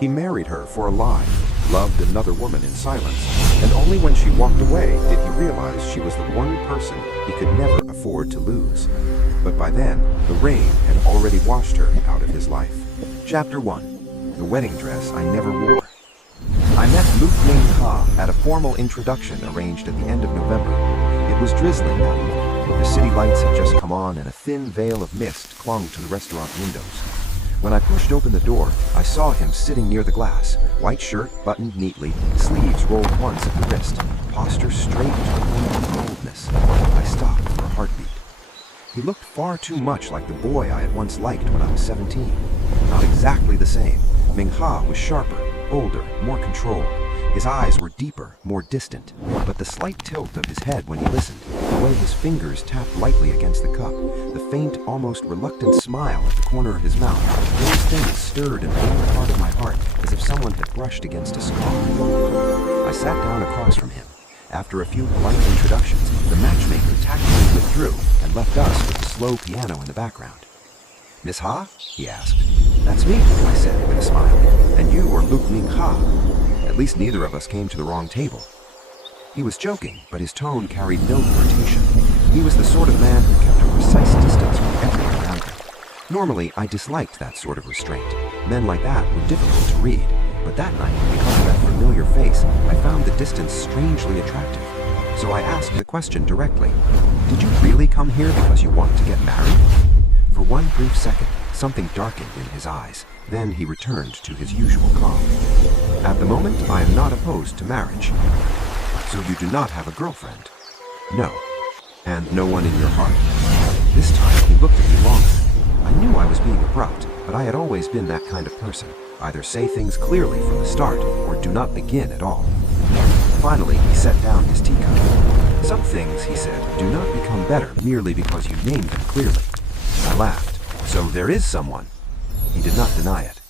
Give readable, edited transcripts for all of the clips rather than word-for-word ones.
He married her for a lie, loved another woman in silence, and only when she walked away did he realize she was the one person he could never afford to lose. But by then, the rain had already washed her out of his life. Chapter 1. The Wedding Dress I Never Wore. I met Luke Ming Ha at a formal introduction arranged at the end of November. It was drizzling that evening. The city lights had just come on and a thin veil of mist clung to the restaurant windows. When I pushed open the door, I saw him sitting near the glass, white shirt buttoned neatly, sleeves rolled once at the wrist, posture straight to the point of coldness. I stopped for a heartbeat. He looked far too much like the boy I had once liked when I was 17. Not exactly the same. Ming Ha was sharper, older, more controlled. His eyes were deeper, more distant, but the slight tilt of his head when he listened, the way his fingers tapped lightly against the cup, the faint, almost reluctant smile at the corner of his mouth, those things stirred an old part of my heart as if someone had brushed against a scar. I sat down across from him. After a few polite introductions, the matchmaker tactfully withdrew and left us with the slow piano in the background. "Miss Ha?" he asked. "That's me," I said with a smile. "And you are Luke Ming Ha. At least neither of us came to the wrong table." He was joking, but his tone carried no flirtation. He was the sort of man who kept a precise distance from everyone around him. Normally, I disliked that sort of restraint. Men like that were difficult to read. But that night, because of that familiar face, I found the distance strangely attractive. So I asked the question directly. "Did you really come here because you want to get married?" For one brief second, something darkened in his eyes. Then he returned to his usual calm. "At the moment, I am not opposed to marriage." "So you do not have a girlfriend?" "No." "And no one in your heart?" This time, he looked at me longer. I knew I was being abrupt, but I had always been that kind of person. Either say things clearly from the start, or do not begin at all. Finally, he set down his teacup. "Some things," he said, "do not become better merely because you name them clearly." I laughed. "So there is someone?" He did not deny it.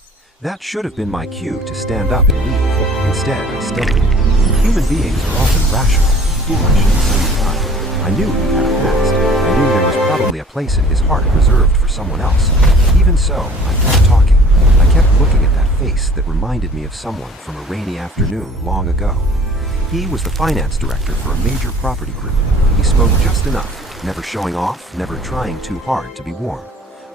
That should have been my cue to stand up and leave. Instead, I stayed. Human beings are often rational, foolish at the same time. I knew he had a past. I knew there was probably a place in his heart reserved for someone else. Even so, I kept talking. I kept looking at that face that reminded me of someone from a rainy afternoon long ago. He was the finance director for a major property group. He spoke just enough, never showing off, never trying too hard to be warm.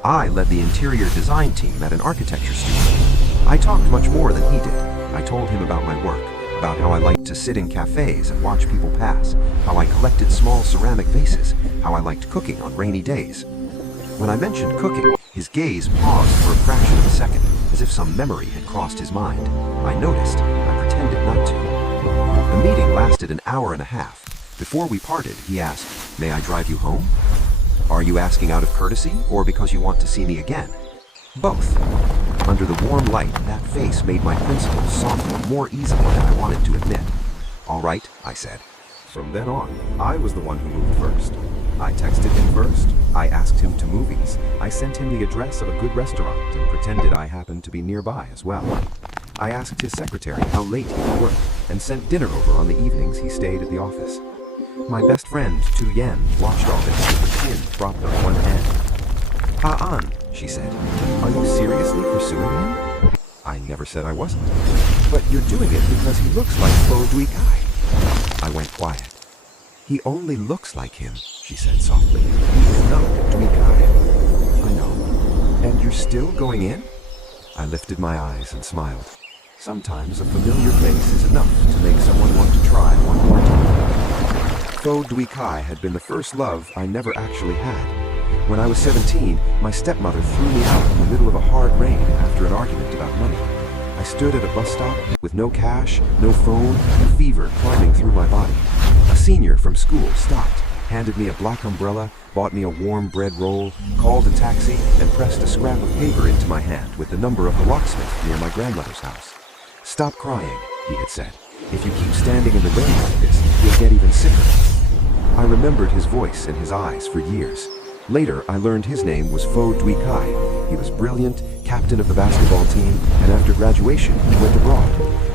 I led the interior design team at an architecture studio. I talked much more than he did. I told him about my work, about how I liked to sit in cafes and watch people pass, how I collected small ceramic vases, how I liked cooking on rainy days. When I mentioned cooking, his gaze paused for a fraction of a second, as if some memory had crossed his mind. I noticed. I pretended not to. The meeting lasted an hour and a half. Before we parted, he asked, "May I drive you home?" "Are you asking out of courtesy, or because you want to see me again?" "Both." Under the warm light, that face made my principles soften more easily than I wanted to admit. "All right," I said. From then on, I was the one who moved first. I texted him first. I asked him to movies. I sent him the address of a good restaurant and pretended I happened to be nearby as well. I asked his secretary how late he would work and sent dinner over on the evenings he stayed at the office. My best friend, Tu Yen, watched all this with her chin propped on one hand. "Ha-an," she said. "Are you seriously pursuing him?" I never said I wasn't. "But you're doing it because he looks like Fo Dui Kai." I went quiet. "He only looks like him," she said softly. "He is not Dui Kai." "I know. And you're still going in?" I lifted my eyes and smiled. Sometimes a familiar face is enough to make someone want to try one more time. Fo Dui Kai had been the first love I never actually had. When I was 17, my stepmother threw me out in the middle of a hard rain after an argument about money. I stood at a bus stop with no cash, no phone, and fever climbing through my body. A senior from school stopped, handed me a black umbrella, bought me a warm bread roll, called a taxi, and pressed a scrap of paper into my hand with the number of the locksmith near my grandmother's house. "Stop crying," he had said. "If you keep standing in the rain like this, you'll get even sicker." I remembered his voice and his eyes for years. Later, I learned his name was Fo Dui Kai. He was brilliant, captain of the basketball team, and after graduation, he went abroad.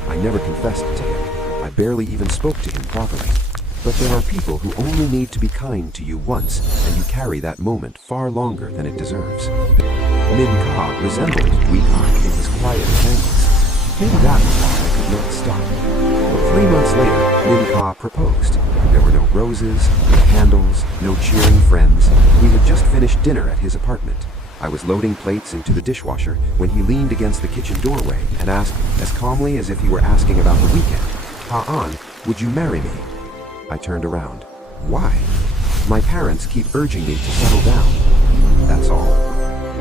I never confessed to him. I barely even spoke to him properly. But there are people who only need to be kind to you once, and you carry that moment far longer than it deserves. Min Ka resembled Dui Kai in his quiet frankness. Maybe that was why I could not stop. 3 months later, Min-ka proposed. There were no roses, no candles, no cheering friends. We had just finished dinner at his apartment. I was loading plates into the dishwasher when he leaned against the kitchen doorway and asked, as calmly as if he were asking about the weekend, "Ha-an, would you marry me?" I turned around. Why? My parents keep urging me to settle down. That's all.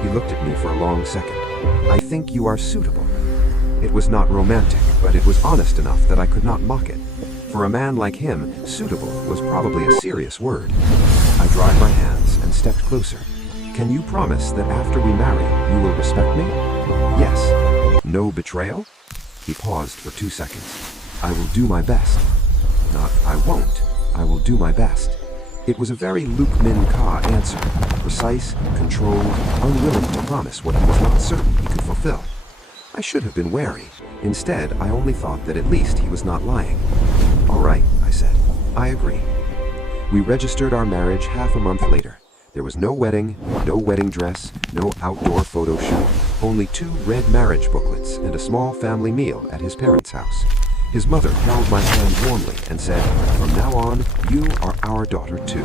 He looked at me for a long second. I think you are suitable. It was not romantic, but it was honest enough that I could not mock it. For a man like him, suitable was probably a serious word. I dried my hands and stepped closer. Can you promise that after we marry, you will respect me? Yes. No betrayal? He paused for 2 seconds. I will do my best. Not I won't. I will do my best. It was a very Luke Min-ka answer. Precise, controlled, unwilling to promise what he was not certain he could fulfill. I should have been wary. Instead, I only thought that at least he was not lying. All right, I said. I agree. We registered our marriage half a month later. There was no wedding, no wedding dress, no outdoor photo shoot, only 2 red marriage booklets and a small family meal at his parents' house. His mother held my hand warmly and said, "From now on, you are our daughter too."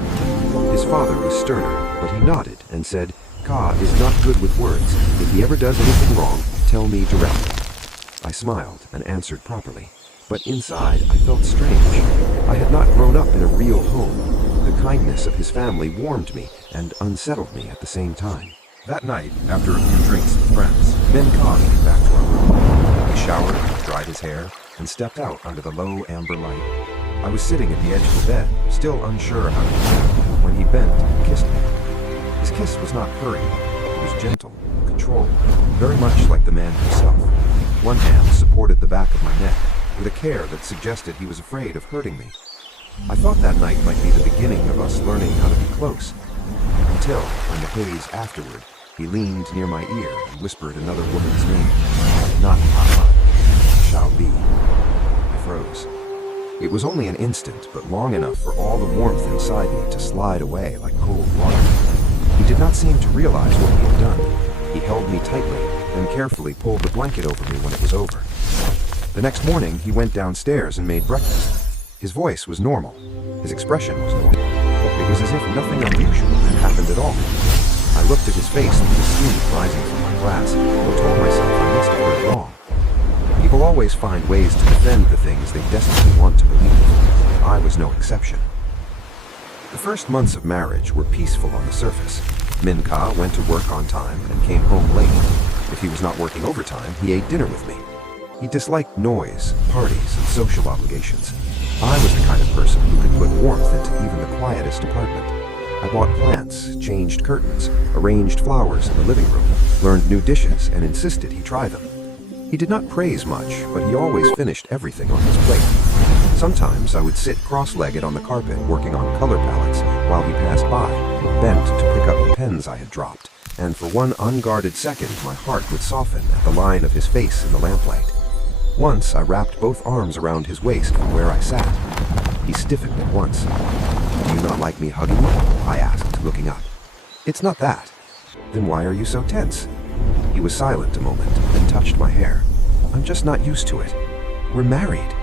His father was sterner, but he nodded and said, "Ka is not good with words. If he ever does anything wrong, tell me directly." I smiled and answered properly, but inside I felt strange. I had not grown up in a real home. The kindness of his family warmed me and unsettled me at the same time. That night, after a few drinks with friends, Min-ka came back to our room. He showered, dried his hair, and stepped out under the low amber light. I was sitting at the edge of the bed, still unsure how to react, when he bent and kissed me. His kiss was not hurried. It was gentle, controlled, very much like the man himself. One hand supported the back of my neck, with a care that suggested he was afraid of hurting me. I thought that night might be the beginning of us learning how to be close, until, in the haze afterward, he leaned near my ear and whispered another woman's name. Not Ha-ha. Shall be. I froze. It was only an instant, but long enough for all the warmth inside me to slide away like cold water. He did not seem to realize what he had done. He held me tightly, then carefully pulled the blanket over me when it was over. The next morning, he went downstairs and made breakfast. His voice was normal. His expression was normal. It was as if nothing unusual had happened at all. I looked at his face with the steam rising from my glass and told myself I must have heard wrong. People always find ways to defend the things they desperately want to believe. I was no exception. The first months of marriage were peaceful on the surface. Min-ka went to work on time and came home late. If he was not working overtime, he ate dinner with me. He disliked noise, parties, and social obligations. I was the kind of person who could put warmth into even the quietest apartment. I bought plants, changed curtains, arranged flowers in the living room, learned new dishes, and insisted he try them. He did not praise much, but he always finished everything on his plate. Sometimes I would sit cross-legged on the carpet working on color palettes while he passed by, bent to pick up the pens I had dropped, and for one unguarded second my heart would soften at the line of his face in the lamplight. Once I wrapped both arms around his waist from where I sat. He stiffened at once. "Do you not like me hugging you?" I asked, looking up. "It's not that." "Then why are you so tense?" He was silent a moment, then touched my hair. "I'm just not used to it. We're married.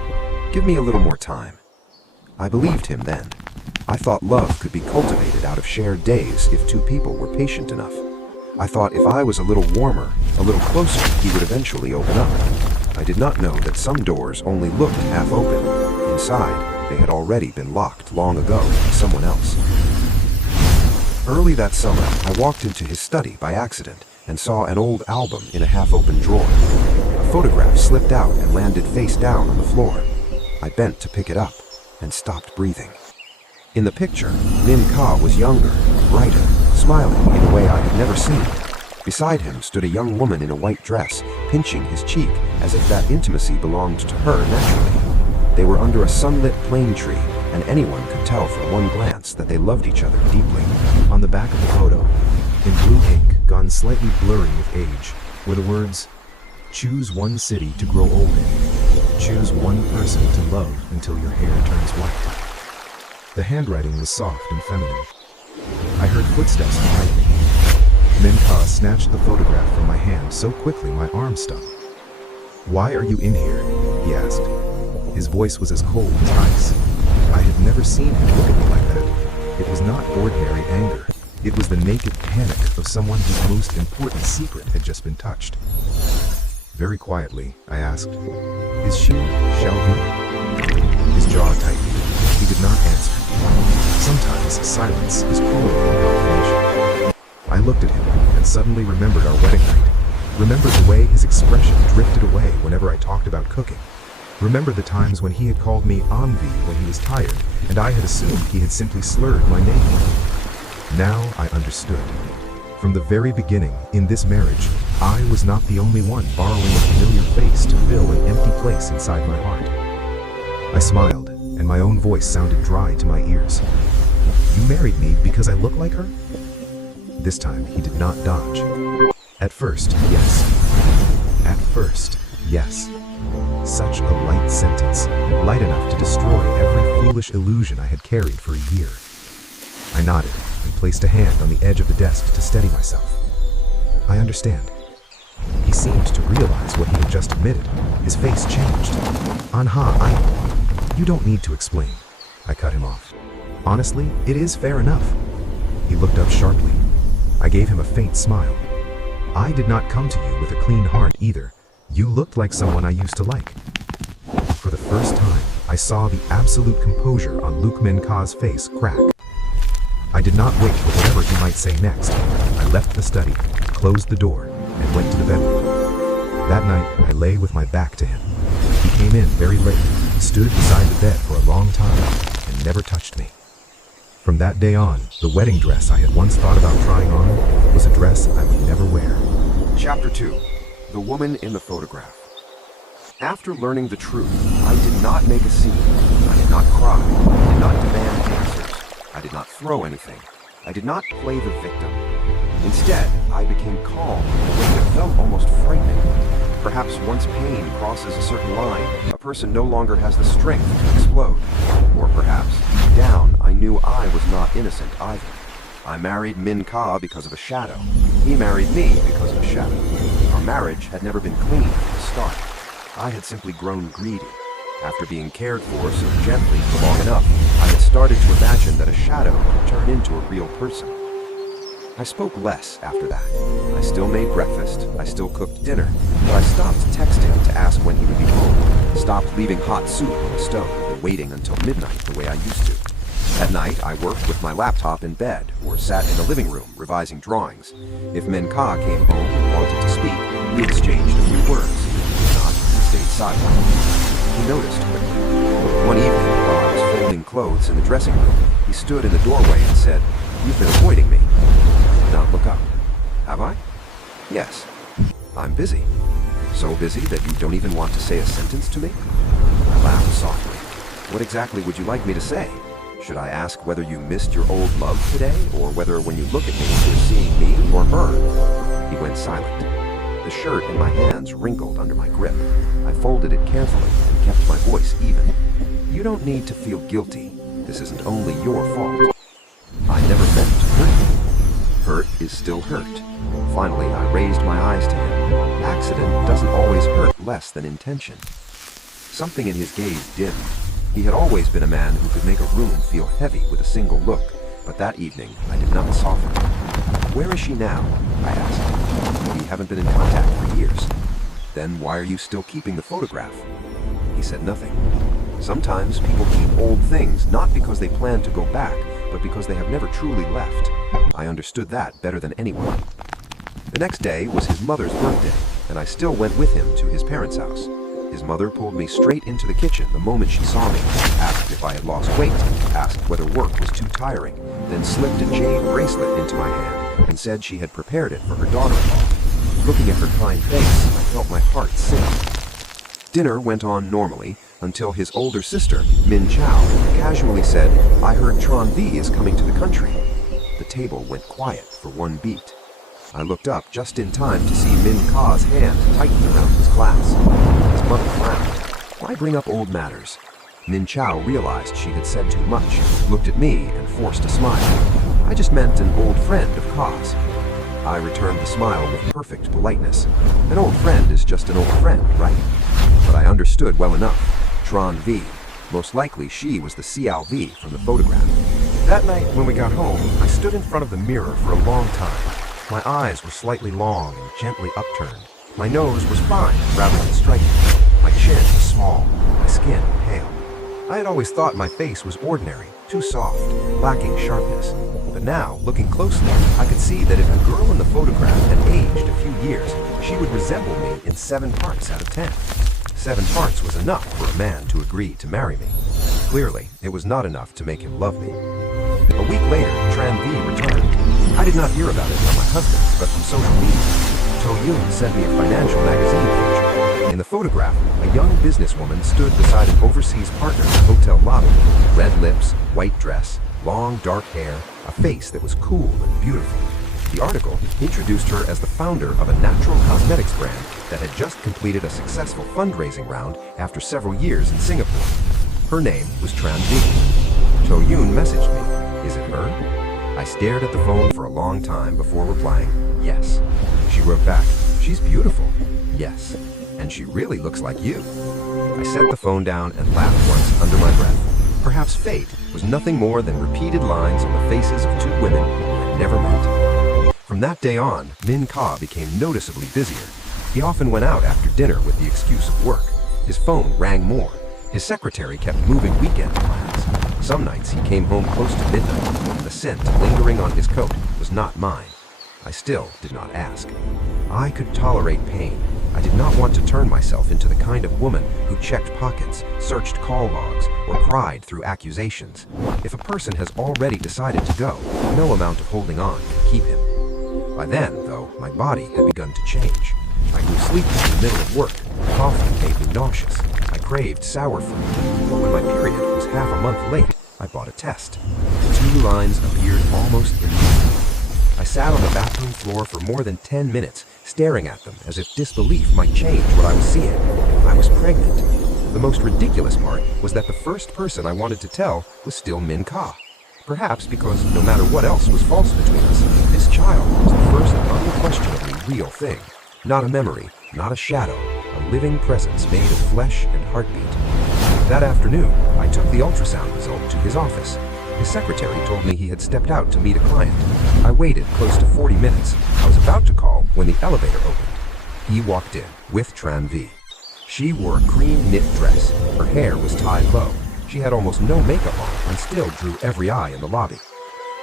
Give me a little more time." I believed him then. I thought love could be cultivated out of shared days if 2 people were patient enough. I thought if I was a little warmer, a little closer, he would eventually open up. I did not know that some doors only looked half open. Inside, they had already been locked long ago by someone else. Early that summer, I walked into his study by accident and saw an old album in a half-open drawer. A photograph slipped out and landed face down on the floor. I bent to pick it up and stopped breathing. In the picture, Min-ka was younger, brighter, smiling in a way I had never seen. Beside him stood a young woman in a white dress, pinching his cheek as if that intimacy belonged to her naturally. They were under a sunlit plane tree, and anyone could tell from one glance that they loved each other deeply. On the back of the photo, in blue ink gone slightly blurry with age, were the words, "Choose one city to grow old in. Choose one person to love until your hair turns white." The handwriting was soft and feminine. I heard footsteps behind me. Min-ka snatched the photograph from my hand so quickly my arm stung. "Why are you in here?" he asked. His voice was as cold as ice. I had never seen him look at me like that. It was not ordinary anger. It was the naked panic of someone whose most important secret had just been touched. Very quietly, I asked, "Is she Shelby?" His jaw tightened. He did not answer. Sometimes silence is cruel in confirmation. I looked at him and suddenly remembered our wedding night. Remembered the way his expression drifted away whenever I talked about cooking. Remembered the times when he had called me Envy when he was tired, and I had assumed he had simply slurred my name. Now I understood. From the very beginning, in this marriage, I was not the only one borrowing a familiar face to fill an empty place inside my heart. I smiled, and my own voice sounded dry to my ears. "You married me because I look like her?" This time, he did not dodge. At first, yes. At first, yes. Such a light sentence, light enough to destroy every foolish illusion I had carried for a year. I nodded and placed a hand on the edge of the desk to steady myself. "I understand." He seemed to realize what he had just admitted. His face changed. You don't need to explain." I cut him off. "Honestly, it is fair enough." He looked up sharply. I gave him a faint smile. "I did not come to you with a clean heart either. You looked like someone I used to like." For the first time, I saw the absolute composure on Luke Minka's face crack. I did not wait for whatever he might say next. I left the study, closed the door, and went to the bedroom. That night, I lay with my back to him. He came in very late, stood beside the bed for a long time, and never touched me. From that day on, the wedding dress I had once thought about trying on was a dress I would never wear. Chapter 2. The Woman in the Photograph. After learning the truth, I did not make a scene. I did not cry. I did not demand answers. I did not throw anything. I did not play the victim. Instead, I became calm in a way that felt almost frightening. Perhaps once pain crosses a certain line, a person no longer has the strength to explode. Or perhaps, deep down, I knew I was not innocent either. I married Min Ka because of a shadow. He married me because of a shadow. Our marriage had never been clean from the start. I had simply grown greedy. After being cared for so gently for long enough, I had started to imagine that a shadow could turn into a real person. I spoke less after that. I still made breakfast, I still cooked dinner, but I stopped texting to ask when he would be home, stopped leaving hot soup on the stove and waiting until midnight the way I used to. At night, I worked with my laptop in bed or sat in the living room revising drawings. If Min Ka came home and wanted to speak, we exchanged a few words. If not, he stayed silent. He noticed quickly. One evening, while I was folding clothes in the dressing room, he stood in the doorway and said, "You've been avoiding me." I did not look up. "Have I?" "Yes. I'm busy. So busy that you don't even want to say a sentence to me?" I laughed softly. "What exactly would you like me to say? Should I ask whether you missed your old love today, or whether when you look at me, you're seeing me or her?" He went silent. The shirt in my hands wrinkled under my grip. I folded it carefully and kept my voice even. "You don't need to feel guilty. This isn't only your fault. I never meant to hurt you. Hurt is still hurt." Finally, I raised my eyes to him. Accident doesn't always hurt less than intention. Something in his gaze dimmed. He had always been a man who could make a room feel heavy with a single look, but that evening I did not soften. "Where is she now?" I asked. "We haven't been in contact for years." "Then why are you still keeping the photograph?" He said nothing. Sometimes people keep old things not because they plan to go back, but because they have never truly left. I understood that better than anyone. The next day was his mother's birthday, and I still went with him to his parents' house. His mother pulled me straight into the kitchen the moment she saw me, asked if I had lost weight, asked whether work was too tiring, then slipped a jade bracelet into my hand and said she had prepared it for her daughter-in-law. Looking at her kind face, I felt my heart sink. Dinner went on normally until his older sister, Min Chow, casually said, "I heard Tron V is coming to the country." The table went quiet for one beat. I looked up just in time to see Min Ka's hand tighten around his glass. His mother frowned. Why bring up old matters? Min Chow realized she had said too much, looked at me and forced a smile. "I just meant an old friend of Ka's." I returned the smile with perfect politeness. An old friend is just an old friend, right? But I understood well enough. Tron V. Most likely she was the CLV from the photograph. That night when we got home, I stood in front of the mirror for a long time. My eyes were slightly long and gently upturned. My nose was fine rather than striking. My chin was small, my skin pale. I had always thought my face was ordinary, too soft, lacking sharpness. But now, looking closely, I could see that if the girl in the photograph had aged a few years, she would resemble me in 7 parts out of 10. 7 parts was enough for a man to agree to marry me. Clearly, it was not enough to make him love me. A week later, Tran V returned. I did not hear about it from my husband, but from social media. Yoon sent me a financial magazine picture. In the photograph, a young businesswoman stood beside an overseas partner in the hotel lobby. Red lips, white dress, long dark hair, a face that was cool and beautiful. The article introduced her as the founder of a natural cosmetics brand that had just completed a successful fundraising round after several years in Singapore. Her name was Tran V. Yoon messaged me. Is it her? I stared at the phone for a long time before replying, yes. She wrote back, she's beautiful. Yes. And she really looks like you. I set the phone down and laughed once under my breath. Perhaps fate was nothing more than repeated lines on the faces of 2 women who had never met. From that day on, Min Ka became noticeably busier. He often went out after dinner with the excuse of work. His phone rang more. His secretary kept moving weekend plans. Some nights he came home close to midnight. The scent lingering on his coat was not mine. I still did not ask. I could tolerate pain. I did not want to turn myself into the kind of woman who checked pockets, searched call logs, or cried through accusations. If a person has already decided to go, no amount of holding on can keep him. By then, though, my body had begun to change. I grew sleepy in the middle of work. Coffee made me nauseous. I craved sour food. When my period was half a month late, I bought a test. 2 lines appeared almost immediately. I sat on the bathroom floor for more than 10 minutes, staring at them as if disbelief might change what I was seeing. I was pregnant. The most ridiculous part was that the first person I wanted to tell was still Min Ka. Perhaps because no matter what else was false between us, this child was the first unquestionably real thing. Not a memory, not a shadow, a living presence made of flesh and heartbeat. That afternoon, I took the ultrasound result to his office. His secretary told me he had stepped out to meet a client. I waited close to 40 minutes. I was about to call when the elevator opened. He walked in with Tran V. She wore a cream knit dress. Her hair was tied low. She had almost no makeup on and still drew every eye in the lobby.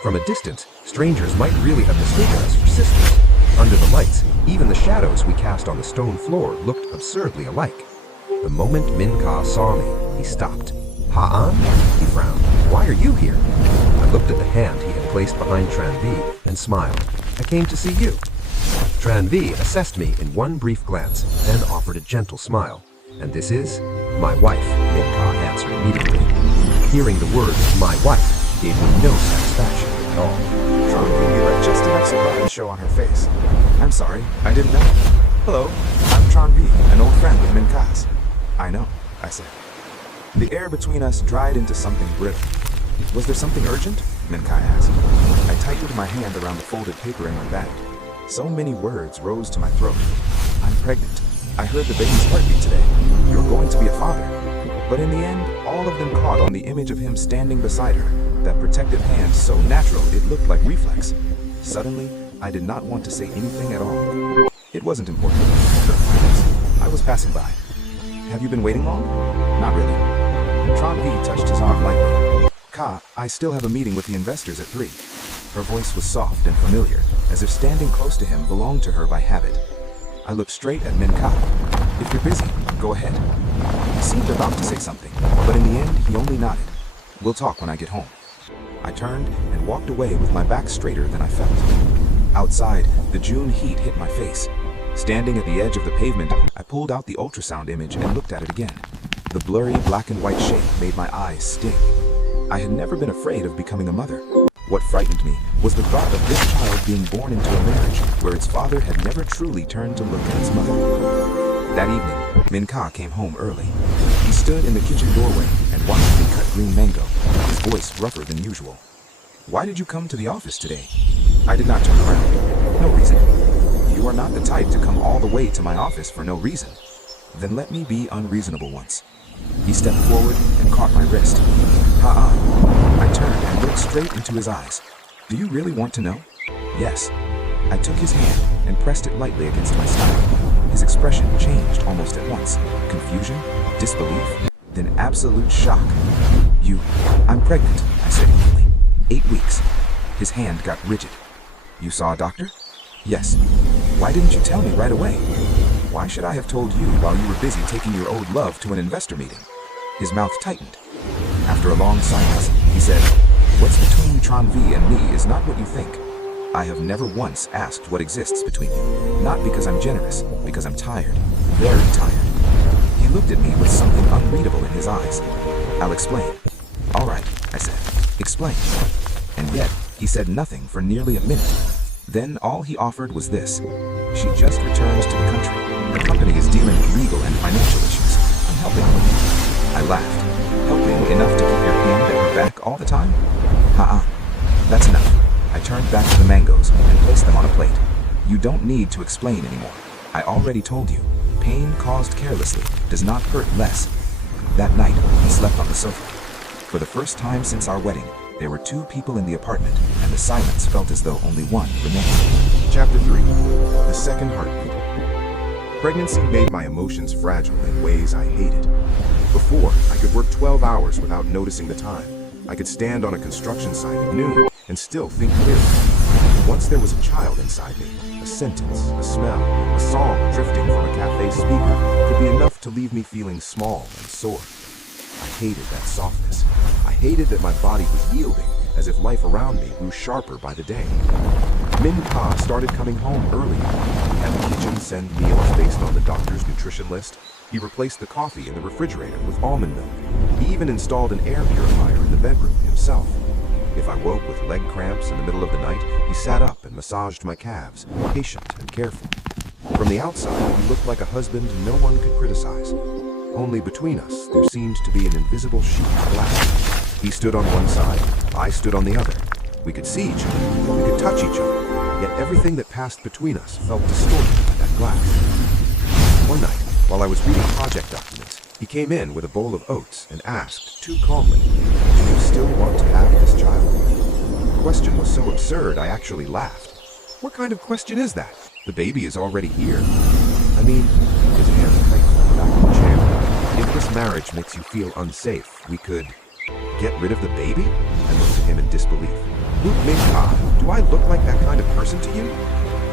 From a distance, strangers might really have mistaken us for sisters. Under the lights, even the shadows we cast on the stone floor looked absurdly alike. The moment Min Ka saw me, he stopped. Ha-an? He frowned. Why are you here? I looked at the hand he had placed behind Tran V and smiled. I came to see you. Tran V assessed me in one brief glance, then offered a gentle smile. And this is my wife, Min Ka answered immediately. Hearing the words, my wife, gave me no satisfaction at all. Tron V let just enough surprise show on her face. I'm sorry, I didn't know. Hello, I'm Tron V, an old friend of Min Ka's. I know, I said. The air between us dried into something brittle. Was there something urgent? Min Ka asked. I tightened my hand around the folded paper in my bag. So many words rose to my throat. I'm pregnant. I heard the baby's heartbeat today. You're going to be a father. But in the end, all of them caught on the image of him standing beside her, that protective hand so natural it looked like reflex. Suddenly, I did not want to say anything at all. It wasn't important. I was passing by. Have you been waiting long? Not really. Tron V touched his arm lightly. Ka, I still have a meeting with the investors at 3. Her voice was soft and familiar, as if standing close to him belonged to her by habit. I looked straight at Min Ka. If you're busy, go ahead. He seemed about to say something, but in the end, he only nodded. We'll talk when I get home. I turned and walked away with my back straighter than I felt. Outside, the June heat hit my face. Standing at the edge of the pavement, I pulled out the ultrasound image and looked at it again. The blurry black and white shape made my eyes sting. I had never been afraid of becoming a mother. What frightened me was the thought of this child being born into a marriage where its father had never truly turned to look at its mother. That evening, Min Ka came home early. He stood in the kitchen doorway and watched me cut green mango, his voice rougher than usual. Why did you come to the office today? I did not turn around. No reason. You are not the type to come all the way to my office for no reason. Then let me be unreasonable once. He stepped forward and caught my wrist. I turned and looked straight into his eyes. Do you really want to know? Yes. I took his hand and pressed it lightly against my stomach. His expression changed almost at once. Confusion, disbelief, then absolute shock. I'm pregnant, I said evenly. 8 weeks. His hand got rigid. You saw a doctor? Yes. Why didn't you tell me right away? Why should I have told you while you were busy taking your old love to an investor meeting? His mouth tightened. After a long silence, he said, What's between Tron V and me is not what you think. I have never once asked what exists between you. Not because I'm generous, because I'm tired. Very tired. He looked at me with something unreadable in his eyes. I'll explain. All right, I said. Explain. And yet, he said nothing for nearly a minute. Then all he offered was this. She just returns to the country. The company is dealing with legal and financial issues. I'm helping her. I laughed. Helping enough to keep your hand at her back all the time? That's enough. I turned back to the mangoes and placed them on a plate. You don't need to explain anymore. I already told you. Pain caused carelessly does not hurt less. That night, he slept on the sofa. For the first time since our wedding, there were 2 people in the apartment, and the silence felt as though only one remained. Chapter 3. The Second Heartbeat. Pregnancy made my emotions fragile in ways I hated. Before, I could work 12 hours without noticing the time. I could stand on a construction site at noon and still think clearly. Once there was a child inside me, a sentence, a smell, a song drifting from a cafe speaker could be enough to leave me feeling small and sore. I hated that softness. I hated that my body was yielding, as if life around me grew sharper by the day. Min Ka started coming home early. He had the kitchen send meals based on the doctor's nutrition list. He replaced the coffee in the refrigerator with almond milk. He even installed an air purifier in the bedroom himself. If I woke with leg cramps in the middle of the night, he sat up and massaged my calves, patient and careful. From the outside, he looked like a husband no one could criticize. Only between us, there seemed to be an invisible sheet of glass. He stood on one side, I stood on the other. We could see each other, we could touch each other, yet everything that passed between us felt distorted by that glass. One night, while I was reading project documents, he came in with a bowl of oats and asked, too calmly, "Do you still want to have this child?" The question was so absurd, I actually laughed. What kind of question is that? The baby is already here. I mean, his hand tightened on the back of the chair. If this marriage makes you feel unsafe, we could get rid of the baby? I looked at him in disbelief. Luke Min Ka, do I look like that kind of person to you?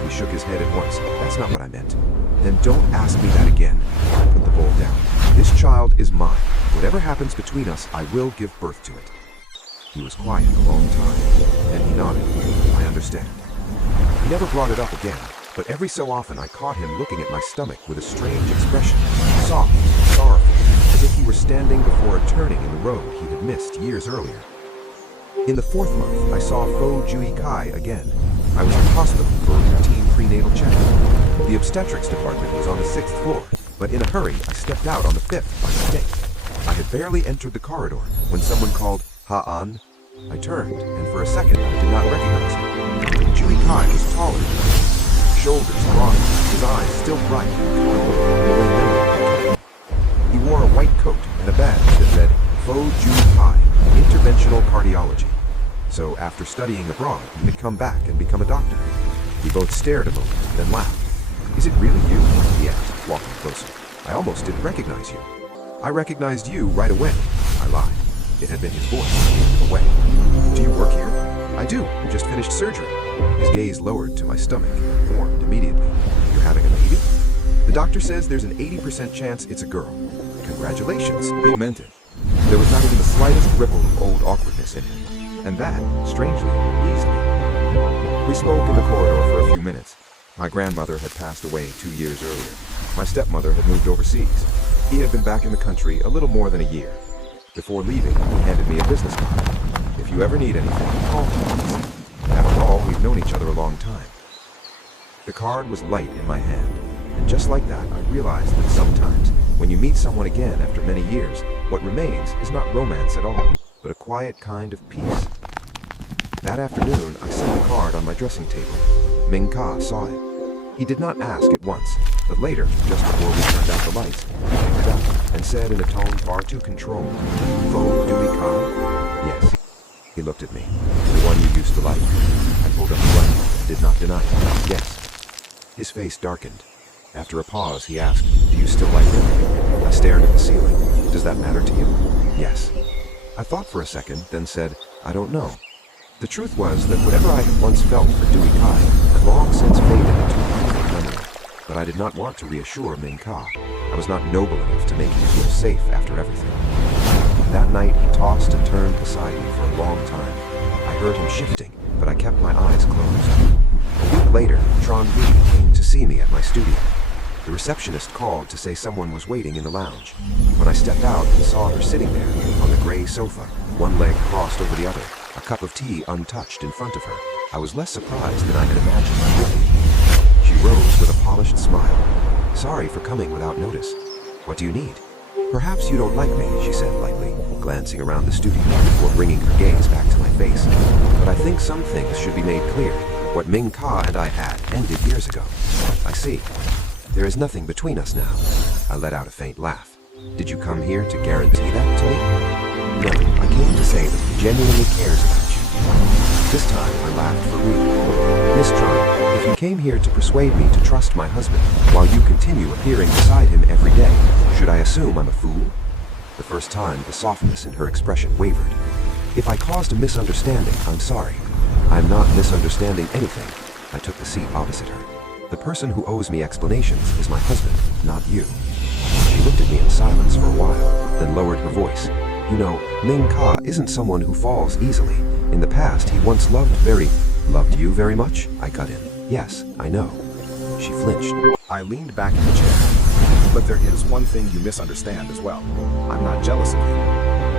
He shook his head at once. That's not what I meant. Then don't ask me that again. I put the bowl down. This child is mine. Whatever happens between us, I will give birth to it. He was quiet a long time. Then he nodded. I understand. He never brought it up again, but every so often I caught him looking at my stomach with a strange expression. Soft, sorrowful, as if he were standing before a turning in the road he had missed years earlier. In the 4th month, I saw Fo Jui Kai again. I was in the hospital for a routine prenatal checkup. The obstetrics department was on the 6th floor, but in a hurry, I stepped out on the 5th by mistake. I had barely entered the corridor when someone called, "Ha-an." I turned, and for a second I did not recognize him. Jui Kai was taller than me, shoulders broad, his eyes still bright and he wore a white coat and a badge that read, Fo Jui Kai, Interventional Cardiology. So after studying abroad, he had come back and become a doctor. We both stared a moment, then laughed. "Is it really you?" he asked, walking closer. "I almost didn't recognize you." "I recognized you right away." I lied. It had been his voice. Away. "Do you work here?" "I do. Just finished surgery." His gaze lowered to my stomach, warmed immediately. "You're having a baby?" "The doctor says there's an 80% chance it's a girl." "Congratulations." He meant it. There was not even the slightest ripple of old awkwardness in him. And that, strangely, eased me. We spoke in the corridor for a few minutes. My grandmother had passed away 2 years earlier. My stepmother had moved overseas. He had been back in the country a little more than a year. Before leaving, he handed me a business card. "If you ever need anything, call me," he said. "After all, we've known each other a long time." The card was light in my hand, and just like that, I realized that sometimes, when you meet someone again after many years, what remains is not romance at all, but a quiet kind of peace. That afternoon, I set the card on my dressing table. Ming Ka saw it. He did not ask at once, but later, just before we turned out the lights, he picked it up and said in a tone far too controlled, "Fo Dewey Ka?" "Yes." He looked at me. "The one you used to like?" I pulled up the button and did not deny it. "Yes." His face darkened. After a pause, he asked, "Do you still like him?" I stared at the ceiling. "Does that matter to you?" "Yes." I thought for a second, then said, "I don't know." The truth was that whatever I had once felt for Dewey Kai had long since faded into a beautiful memory. But I did not want to reassure Ming Ka. I was not noble enough to make him feel safe after everything. That night, he tossed and turned beside me for a long time. I heard him shifting, but I kept my eyes closed. A week later, Tron V came to see me at my studio. The receptionist called to say someone was waiting in the lounge. When I stepped out and saw her sitting there on the gray sofa, one leg crossed over the other, a cup of tea untouched in front of her, I was less surprised than I had imagined I would be. She rose with a polished smile. "Sorry for coming without notice. What do you need?" "Perhaps you don't like me," she said lightly, glancing around the studio before bringing her gaze back to my face. "But I think some things should be made clear. What Ming Ka and I had ended years ago." "I see. There is nothing between us now." I let out a faint laugh. "Did you come here to guarantee that to me?" "No, I came to say that he genuinely cares about you." This time I laughed for real. "Miss Tron, if you came here to persuade me to trust my husband while you continue appearing beside him every day, should I assume I'm a fool?" The first time the softness in her expression wavered. "If I caused a misunderstanding, I'm sorry. I'm not misunderstanding anything." I took the seat opposite her. "The person who owes me explanations is my husband, not you." She looked at me in silence for a while, then lowered her voice. "You know, Ming Ka isn't someone who falls easily. In the past, he once loved you very much?" I cut in. "Yes, I know." She flinched. I leaned back in the chair. "But there is one thing you misunderstand as well. I'm not jealous of you."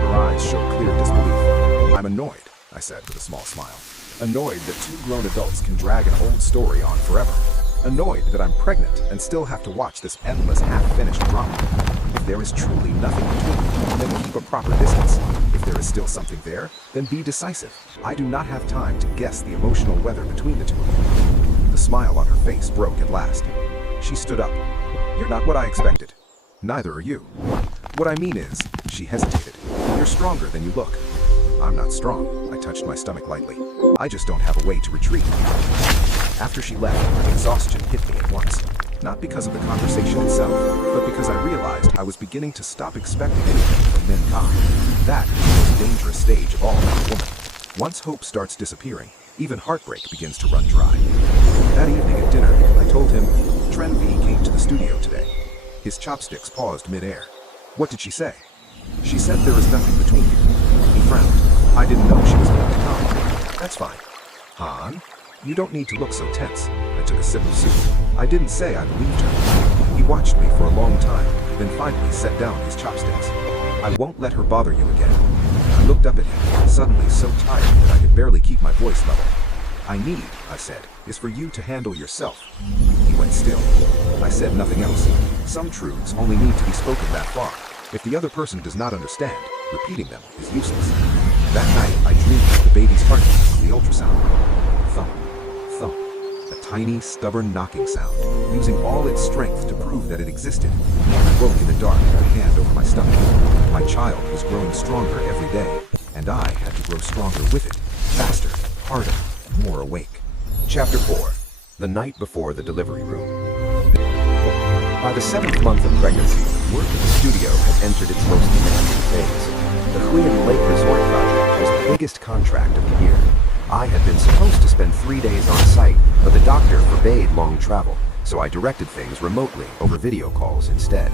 Her eyes showed clear disbelief. "I'm annoyed," I said with a small smile. "Annoyed that two grown adults can drag an old story on forever. Annoyed that I'm pregnant and still have to watch this endless half-finished drama. If there is truly nothing between you, then keep a proper distance. If there is still something there, then be decisive. I do not have time to guess the emotional weather between the two of you." The smile on her face broke at last. She stood up. "You're not what I expected. Neither are you. What I mean is," she hesitated, "you're stronger than you look." "I'm not strong." I touched my stomach lightly. "I just don't have a way to retreat." After she left, exhaustion hit me at once. Not because of the conversation itself, but because I realized I was beginning to stop expecting anything from Min Ka. That is the most dangerous stage of all for a woman. Once hope starts disappearing, even heartbreak begins to run dry. That evening at dinner, I told him, "Tren V came to the studio today." His chopsticks paused mid-air. "What did she say?" "She said there is nothing between you." He frowned. "I didn't know she was going to come." "That's fine." "Han? You don't need to look so tense." I took a sip of soup. I didn't say I believed her. He watched me for a long time, then finally set down his chopsticks. "I won't let her bother you again." I looked up at him, suddenly so tired that I could barely keep my voice level. "I need," I said, "is for you to handle yourself." He went still. I said nothing else. Some truths only need to be spoken that far. If the other person does not understand, repeating them is useless. That night, I dreamed of the baby's heartbeat from the ultrasound room. Thump, thump. A tiny, stubborn knocking sound, using all its strength to prove that it existed. I woke in the dark with a hand over my stomach. My child was growing stronger every day, and I had to grow stronger with it. Faster, harder, more awake. Chapter 4. The Night Before the Delivery Room. By the 7th month of pregnancy, work at the studio had entered its most demanding phase. The Huiyan Lake Resort project was the biggest contract of the year. I had been supposed to spend 3 days on site, but the doctor forbade long travel, so I directed things remotely over video calls instead.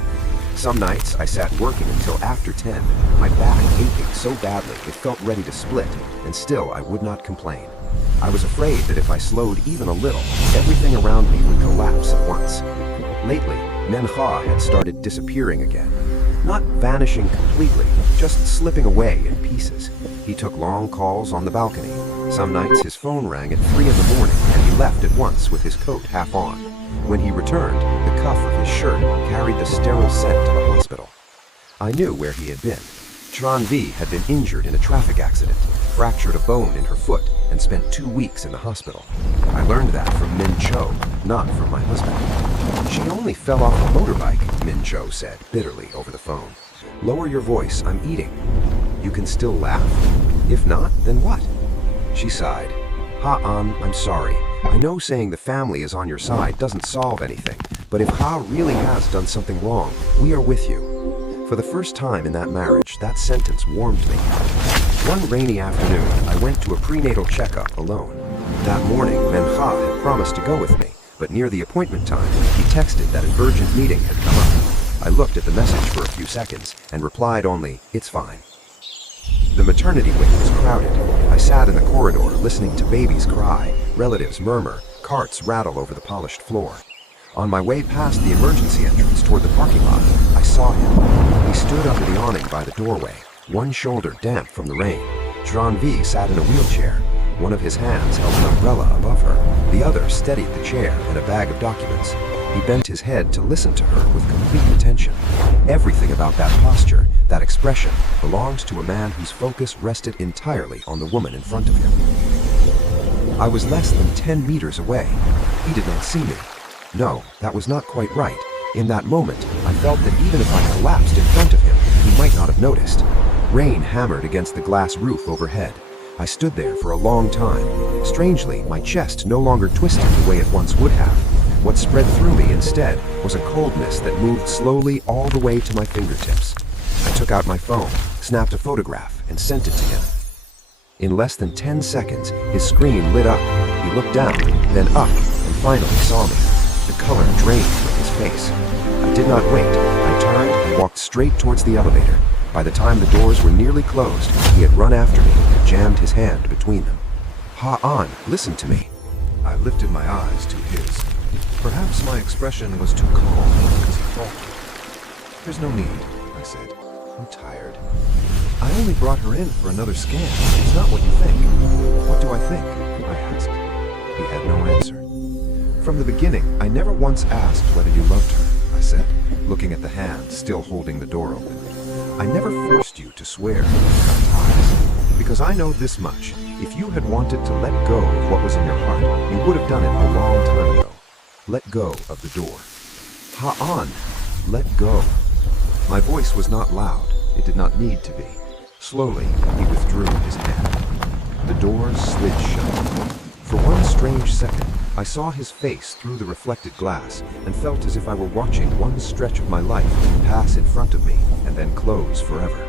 Some nights I sat working until after 10, my back aching so badly it felt ready to split, and still I would not complain. I was afraid that if I slowed even a little, everything around me would collapse at once. Lately, Menha had started disappearing again. Not vanishing completely, just slipping away in pieces. He took long calls on the balcony. Some nights his phone rang at 3 in the morning and he left at once with his coat half on. When he returned, the cuff of his shirt carried the sterile scent to the hospital. I knew where he had been. Tron V had been injured in a traffic accident, fractured a bone in her foot, and spent 2 weeks in the hospital. I learned that from Min Cho, not from my husband. She only fell off a motorbike, Min Cho said bitterly over the phone. Lower your voice, I'm eating. You can still laugh? If not, then what? She sighed. Ha-an, I'm sorry. I know saying the family is on your side doesn't solve anything, but if Ha really has done something wrong, we are with you. For the first time in that marriage, that sentence warmed me. One rainy afternoon, I went to a prenatal checkup alone. That morning, Men-ha had promised to go with me, but near the appointment time, he texted that an urgent meeting had come up. I looked at the message for a few seconds and replied only, "It's fine." The maternity wing was crowded. I sat in the corridor listening to babies cry, relatives murmur, carts rattle over the polished floor. On my way past the emergency entrance toward the parking lot, I saw him. He stood under the awning by the doorway, one shoulder damp from the rain. Tron V sat in a wheelchair. One of his hands held an umbrella above her. The other steadied the chair and a bag of documents. He bent his head to listen to her with complete attention. Everything about that posture, that expression, belonged to a man whose focus rested entirely on the woman in front of him. I was less than 10 meters away. He did not see me. No, that was not quite right. In that moment, I felt that even if I collapsed in front of him, he might not have noticed. Rain hammered against the glass roof overhead. I stood there for a long time. Strangely, my chest no longer twisted the way it once would have. What spread through me instead was a coldness that moved slowly all the way to my fingertips. I took out my phone, snapped a photograph, and sent it to him. In less than 10 seconds, his screen lit up. He looked down, then up, and finally saw me. The color drained from his face. I did not wait. I turned and walked straight towards the elevator. By the time the doors were nearly closed, he had run after me and jammed his hand between them. Ha-an, listen to me. I lifted my eyes to his. Perhaps my expression was too calm because he faltered. There's no need, I said. I'm tired. I only brought her in for another scan. It's not what you think. What do I think? I asked. He had no answer. From the beginning, I never once asked whether you loved her, I said, looking at the hand still holding the door open. I never forced you to swear to cut ties, because I know this much. If you had wanted to let go of what was in your heart, you would have done it a long time ago. Let go of the door. Ha-an, let go. My voice was not loud. It did not need to be. Slowly, he withdrew his hand. The doors slid shut. For one strange second, I saw his face through the reflected glass and felt as if I were watching one stretch of my life pass in front of me and then close forever.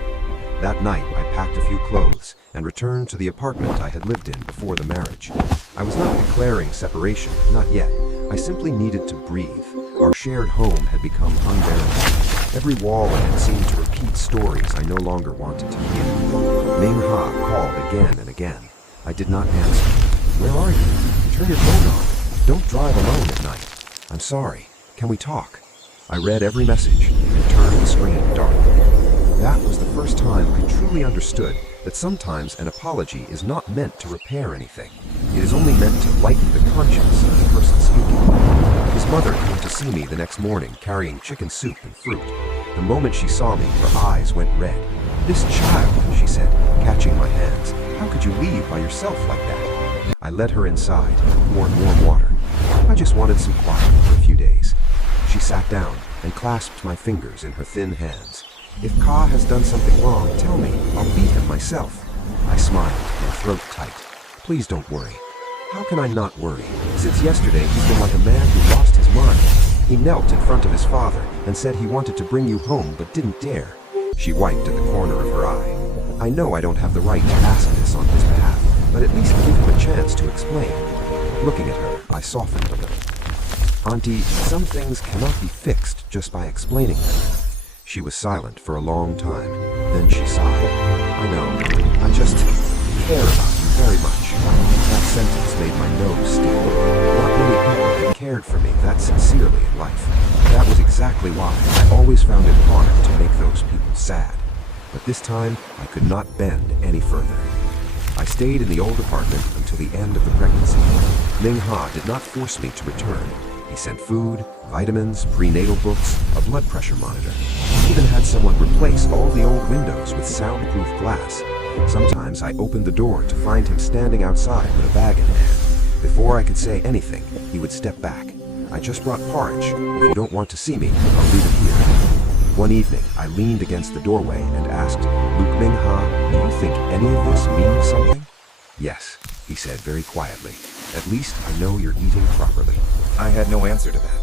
That night, I packed a few clothes and returned to the apartment I had lived in before the marriage. I was not declaring separation, not yet. I simply needed to breathe. Our shared home had become unbearable. Every wall I had seemed to repeat stories I no longer wanted to hear. Ming-ha called again and again. I did not answer. Where are you? Turn your phone on. Don't drive alone at night. I'm sorry. Can we talk? I read every message and turned the screen dark. That was the first time I truly understood that sometimes an apology is not meant to repair anything. It is only meant to lighten the conscience of the person speaking. His mother came to see me the next morning carrying chicken soup and fruit. The moment she saw me, her eyes went red. "This child," she said, catching my hands. "How could you leave by yourself like that?" I led her inside, poured warm water. I just wanted some quiet for a few days. She sat down and clasped my fingers in her thin hands. "If Ka has done something wrong, tell me. I'll beat him myself." I smiled, my throat tight. "Please don't worry." How can I not worry? Since yesterday, he's been like a man who lost his mind. He knelt in front of his father and said he wanted to bring you home but didn't dare. She wiped at the corner of her eye. I know I don't have the right to ask this on his behalf, but at least give him a chance to explain. Looking at her, I softened a little. "Auntie, some things cannot be fixed just by explaining them." She was silent for a long time. Then she sighed. "I know. I just care about you very much." That sentence made my nose sting. Not many people had cared for me that sincerely in life. That was exactly why I always found it hard to make those people sad. But this time, I could not bend any further. I stayed in the old apartment until the end of the pregnancy. Ming-ha did not force me to return. He sent food, vitamins, prenatal books, a blood pressure monitor. He even had someone replace all the old windows with soundproof glass. Sometimes I opened the door to find him standing outside with a bag in hand. Before I could say anything, he would step back. "I just brought porridge. If you don't want to see me, I'll leave it here." One evening, I leaned against the doorway and asked, "Luke Ming-ha, do you think any of this means something?" "Yes," he said very quietly. "At least I know you're eating properly." I had no answer to that.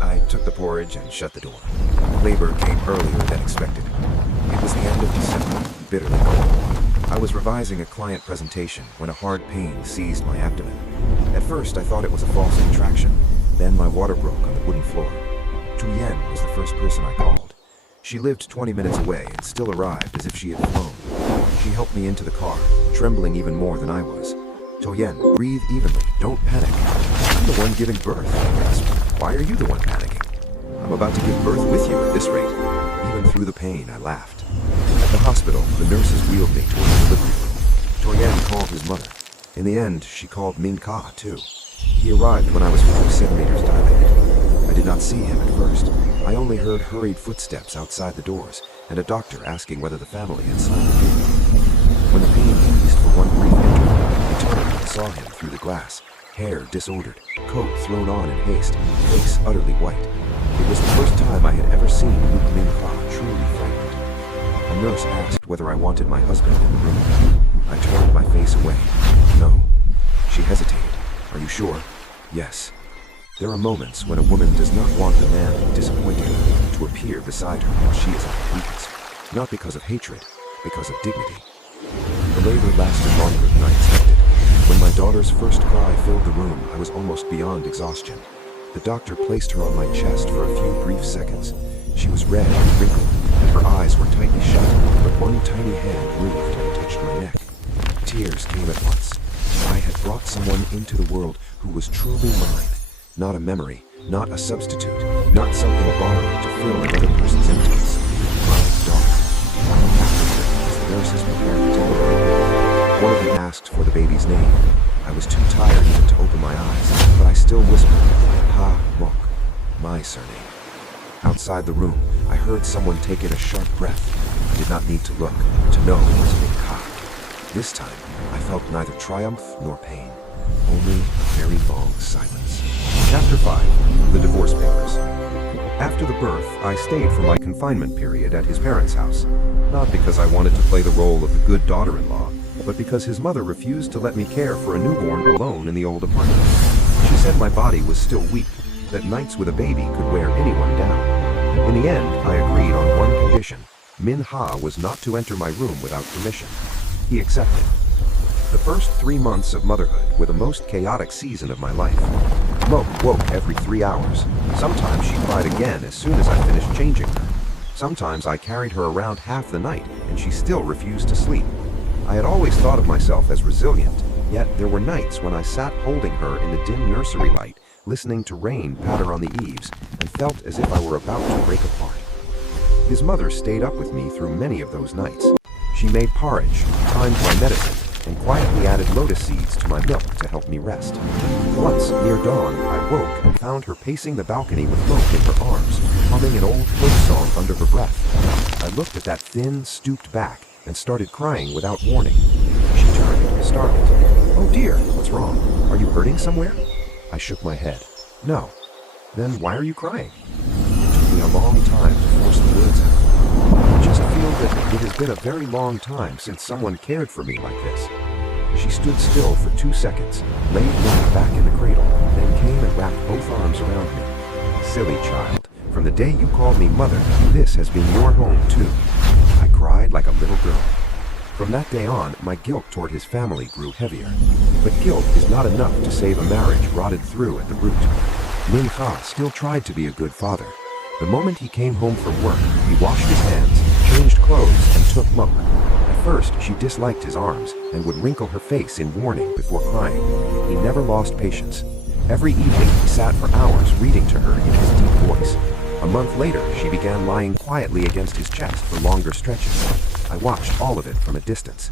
I took the porridge and shut the door. Labor came earlier than expected. It was the end of December, bitterly cold. I was revising a client presentation when a hard pain seized my abdomen. At first, I thought it was a false contraction. Then my water broke on the wooden floor. Tu Yen was the first person I called. She lived 20 minutes away and still arrived as if she had flown. She helped me into the car, trembling even more than I was. "Tu Yen, breathe evenly. Don't panic." "I'm the one giving birth," I gasped. "Why are you the one panicking?" "I'm about to give birth with you at this rate." Even through the pain, I laughed. At the hospital, the nurses wheeled me toward the delivery room. Tu Yen called his mother. In the end, she called Min-ka, too. He arrived when I was 5 centimeters dilated. I did not see him at first. I only heard hurried footsteps outside the doors, and a doctor asking whether the family had signed the paper. When the pain eased for one brief interval, I turned and saw him through the glass. Hair disordered, coat thrown on in haste, face utterly white. It was the first time I had ever seen Luke Ming-ka truly frightened. A nurse asked whether I wanted my husband in the room. I turned my face away. "No." She hesitated. "Are you sure?" "Yes." There are moments when a woman does not want the man who disappointed her to appear beside her while she is at her weakest. Not because of hatred, because of dignity. The labor lasted longer than I expected. When my daughter's first cry filled the room, I was almost beyond exhaustion. The doctor placed her on my chest for a few brief seconds. She was red and wrinkled, and her eyes were tightly shut, but one tiny hand moved and touched my neck. Tears came at once. I had brought someone into the world who was truly mine. Not a memory, not a substitute, not something borrowed to fill another person's emptiness. My daughter. After as the nurses prepared the delivery, one of them asked for the baby's name. I was too tired even to open my eyes, but I still whispered, "Ha Mok," my surname. Outside the room, I heard someone take in a sharp breath. I did not need to look to know it was Min-ka. This time, I felt neither triumph nor pain, only a very long silence. Chapter 5. The Divorce Papers. After the birth, I stayed for my confinement period at his parents' house. Not because I wanted to play the role of the good daughter-in-law, but because his mother refused to let me care for a newborn alone in the old apartment. She said my body was still weak, that nights with a baby could wear anyone down. In the end, I agreed on one condition. Min-ha was not to enter my room without permission. He accepted. The first 3 months of motherhood were the most chaotic season of my life. Mok woke every 3 hours. Sometimes she cried again as soon as I finished changing her. Sometimes I carried her around half the night and she still refused to sleep. I had always thought of myself as resilient, yet there were nights when I sat holding her in the dim nursery light, listening to rain patter on the eaves, and felt as if I were about to break apart. His mother stayed up with me through many of those nights. She made porridge, timed my medicine, and quietly added lotus seeds to my milk to help me rest. Once, near dawn, I woke and found her pacing the balcony with Mok in her arms, humming an old folk song under her breath. I looked at that thin, stooped back and started crying without warning. She turned, startled. "Oh dear, what's wrong? Are you hurting somewhere?" I shook my head. "No." "Then why are you crying?" It took me a long time to force the words out. I just feel that it has been a very long time since someone cared for me like this. She stood still for 2 seconds, laid Mok back in the cradle, then came and wrapped both arms around me. "Silly child, from the day you called me mother, this has been your home too." I cried like a little girl. From that day on, my guilt toward his family grew heavier. But guilt is not enough to save a marriage rotted through at the root. Min-ha still tried to be a good father. The moment he came home from work, he washed his hands, changed clothes, and took Mok. At first, she disliked his arms and would wrinkle her face in warning before crying. He never lost patience. Every evening, he sat for hours reading to her in his deep voice. A month later, she began lying quietly against his chest for longer stretches. I watched all of it from a distance.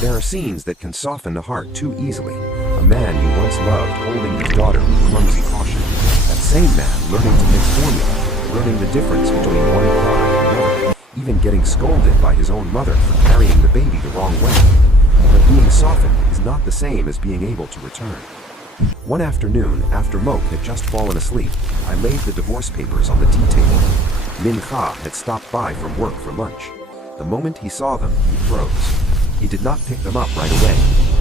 There are scenes that can soften the heart too easily. A man you once loved holding his daughter with clumsy caution. That same man learning to mix formula, learning the difference between one cry and another. even getting scolded by his own mother for carrying the baby the wrong way. But being softened is not the same as being able to return. One afternoon, after Mok had just fallen asleep, I laid the divorce papers on the tea table. Min Ha had stopped by from work for lunch. The moment he saw them, he froze. He did not pick them up right away.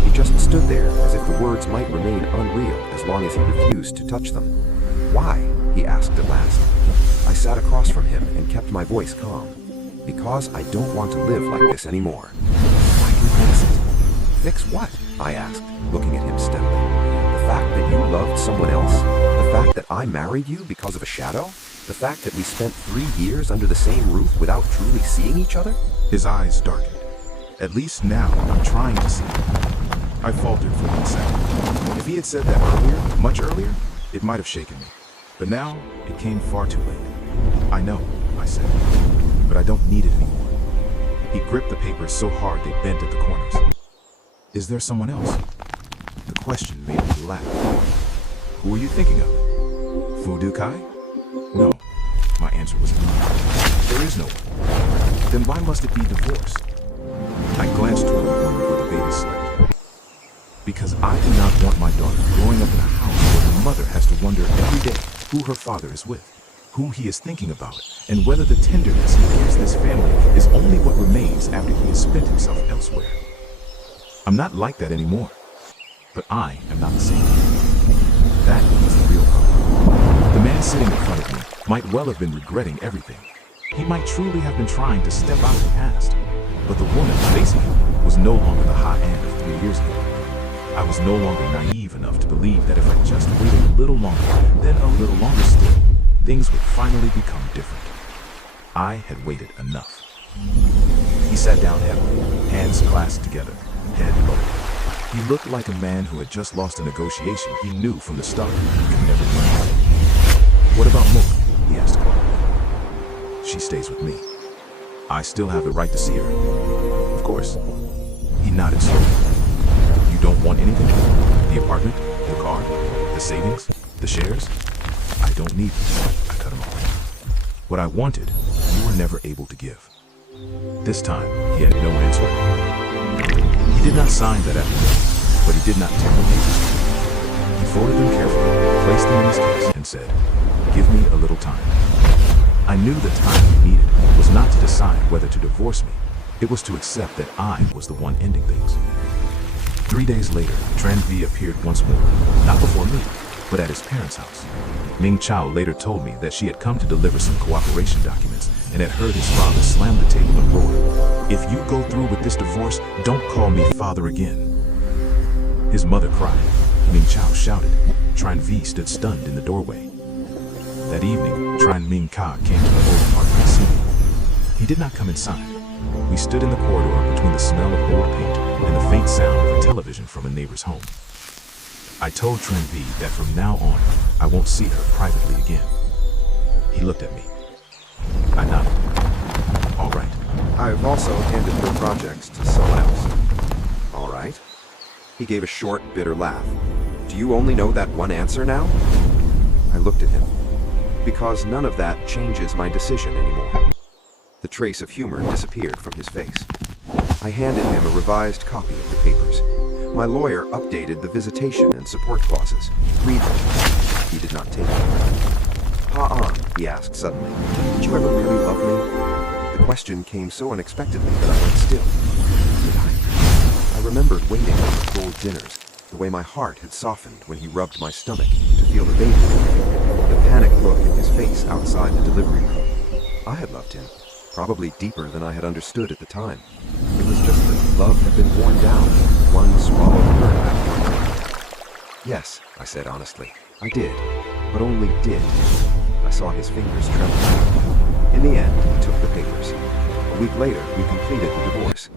He just stood there as if the words might remain unreal as long as he refused to touch them. "Why?" he asked at last. I sat across from him and kept my voice calm. "Because I don't want to live like this anymore." "I can fix it." "Fix what?" I asked, looking at him steadily. "The fact that you loved someone else? The fact that I married you because of a shadow? The fact that we spent 3 years under the same roof without truly seeing each other?" His eyes darkened. At least now I'm trying to see. I faltered for 1 second. If he had said that earlier, much earlier, it might have shaken me. But now, it came far too late. "I know," I said, "but I don't need it anymore." He gripped the papers so hard they bent at the corners. "Is there someone else?" The question made me laugh. "Who are you thinking of? Fudu Kai?" "No," my answer was no. "There is no one. Then why must it be divorce?" I glanced toward the room where the baby slept. "Because I do not want my daughter growing up in a house where the mother has to wonder every day who her father is with, whom he is thinking about, and whether the tenderness he gives this family is only what remains after he has spent himself elsewhere. I'm not like that anymore, but I am not the same." That was the real problem. The man sitting in front of me might well have been regretting everything. He might truly have been trying to step out of the past, but the woman facing him was no longer the hot end of 3 years ago. I was no longer naive enough to believe that if I just waited a little longer, then a little longer still, things would finally become different. I had waited enough. He sat down heavily, hands clasped together, head lowered. He looked like a man who had just lost a negotiation he knew from the start he could never win. "What about Mok?" he asked quietly. "She stays with me. I still have the right to see her." "Of course." He nodded slowly. "You don't want anything? The apartment? The car? The savings? The shares?" "I don't need them," I cut him off. "What I wanted, you were never able to give." This time, he had no answer. He did not sign that afternoon, but he did not tear the papers. He folded them carefully, placed them in his case, and said, "Give me a little time." I knew the time he needed was not to decide whether to divorce me. It was to accept that I was the one ending things. 3 days later, Tran V appeared once more, not before me, but at his parents' house. Ming Chao later told me that she had come to deliver some cooperation documents and had heard his father slam the table and roar, "If you go through with this divorce, don't call me father again." His mother cried. Ming Chao shouted. Tran V stood stunned in the doorway. That evening, Tran Ming Ka came to the old apartment to see me. He did not come inside. We stood in the corridor between the smell of old paint and the faint sound of a television from a neighbor's home. I told Tran V that from now on, I won't see her privately again. He looked at me. I nodded. "All right." "I've also handed her projects to someone else." "All right." He gave a short, bitter laugh. "Do you only know that one answer now?" I looked at him. "Because none of that changes my decision anymore." The trace of humor disappeared from his face. I handed him a revised copy of the papers. My lawyer updated the visitation and support clauses. "Read them." He did not take them. "Ha-on," he asked suddenly. "Did you ever really love me?" The question came so unexpectedly that I went still. Did I? I remembered waiting over gold dinners, the way my heart had softened when he rubbed my stomach to feel the baby, the panicked look in his face outside the delivery room. I had loved him, probably deeper than I had understood at the time. It was just that love had been worn down, one swallowed hurt after another. "Yes," I said honestly, "I did, but only did." I saw his fingers tremble. In the end, he took the papers. A week later, we completed the divorce.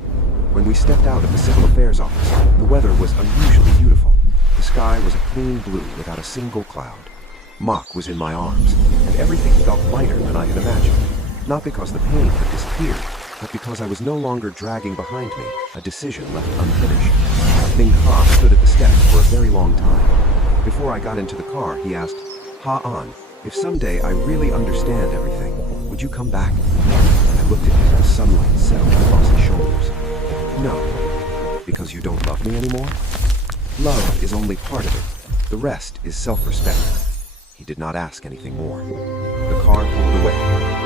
When we stepped out of the civil affairs office, the weather was unusually beautiful. The sky was a clean blue without a single cloud. Mok was in my arms, and everything felt lighter than I had imagined. Not because the pain had disappeared, but because I was no longer dragging behind me a decision left unfinished. Ming Ha stood at the steps for a very long time. Before I got into the car, he asked, "Ha-on, if someday I really understand everything, would you come back?" I looked at him as sunlight settled across his shoulders. No, because you don't love me anymore? Love is only part of it. The rest is self-respect. He did not ask anything more. The car pulled away.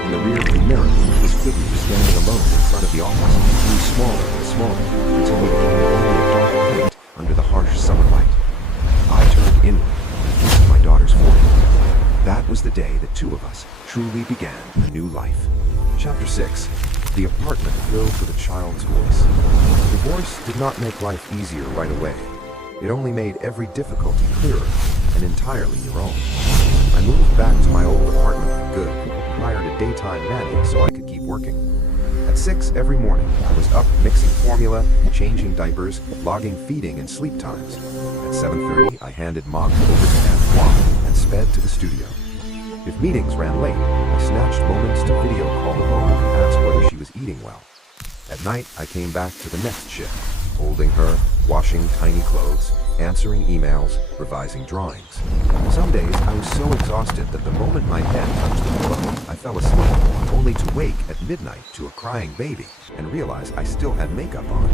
In the rearview mirror, his figure standing alone in front of the office grew smaller and smaller until he became only a dark point under the harsh summer light. I turned inward and kissed my daughter's forehead. That was the day the two of us truly began a new life. Chapter 6. The apartment filled with a child's voice. Divorce did not make life easier right away. It only made every difficulty clearer and entirely your own. I moved back to my old apartment for good and hired a daytime nanny so I could keep working. At 6 every morning, I was up mixing formula, changing diapers, logging feeding and sleep times. At 7:30, I handed Mog over to Antoine and sped to the studio. If meetings ran late, I snatched moments to video call Mog and ask whether she was eating well. At night, I came back to the next shift, holding her, washing tiny clothes, answering emails, revising drawings. Some days, I was so exhausted that the moment my head touched the pillow, I fell asleep, only to wake at midnight to a crying baby and realize I still had makeup on.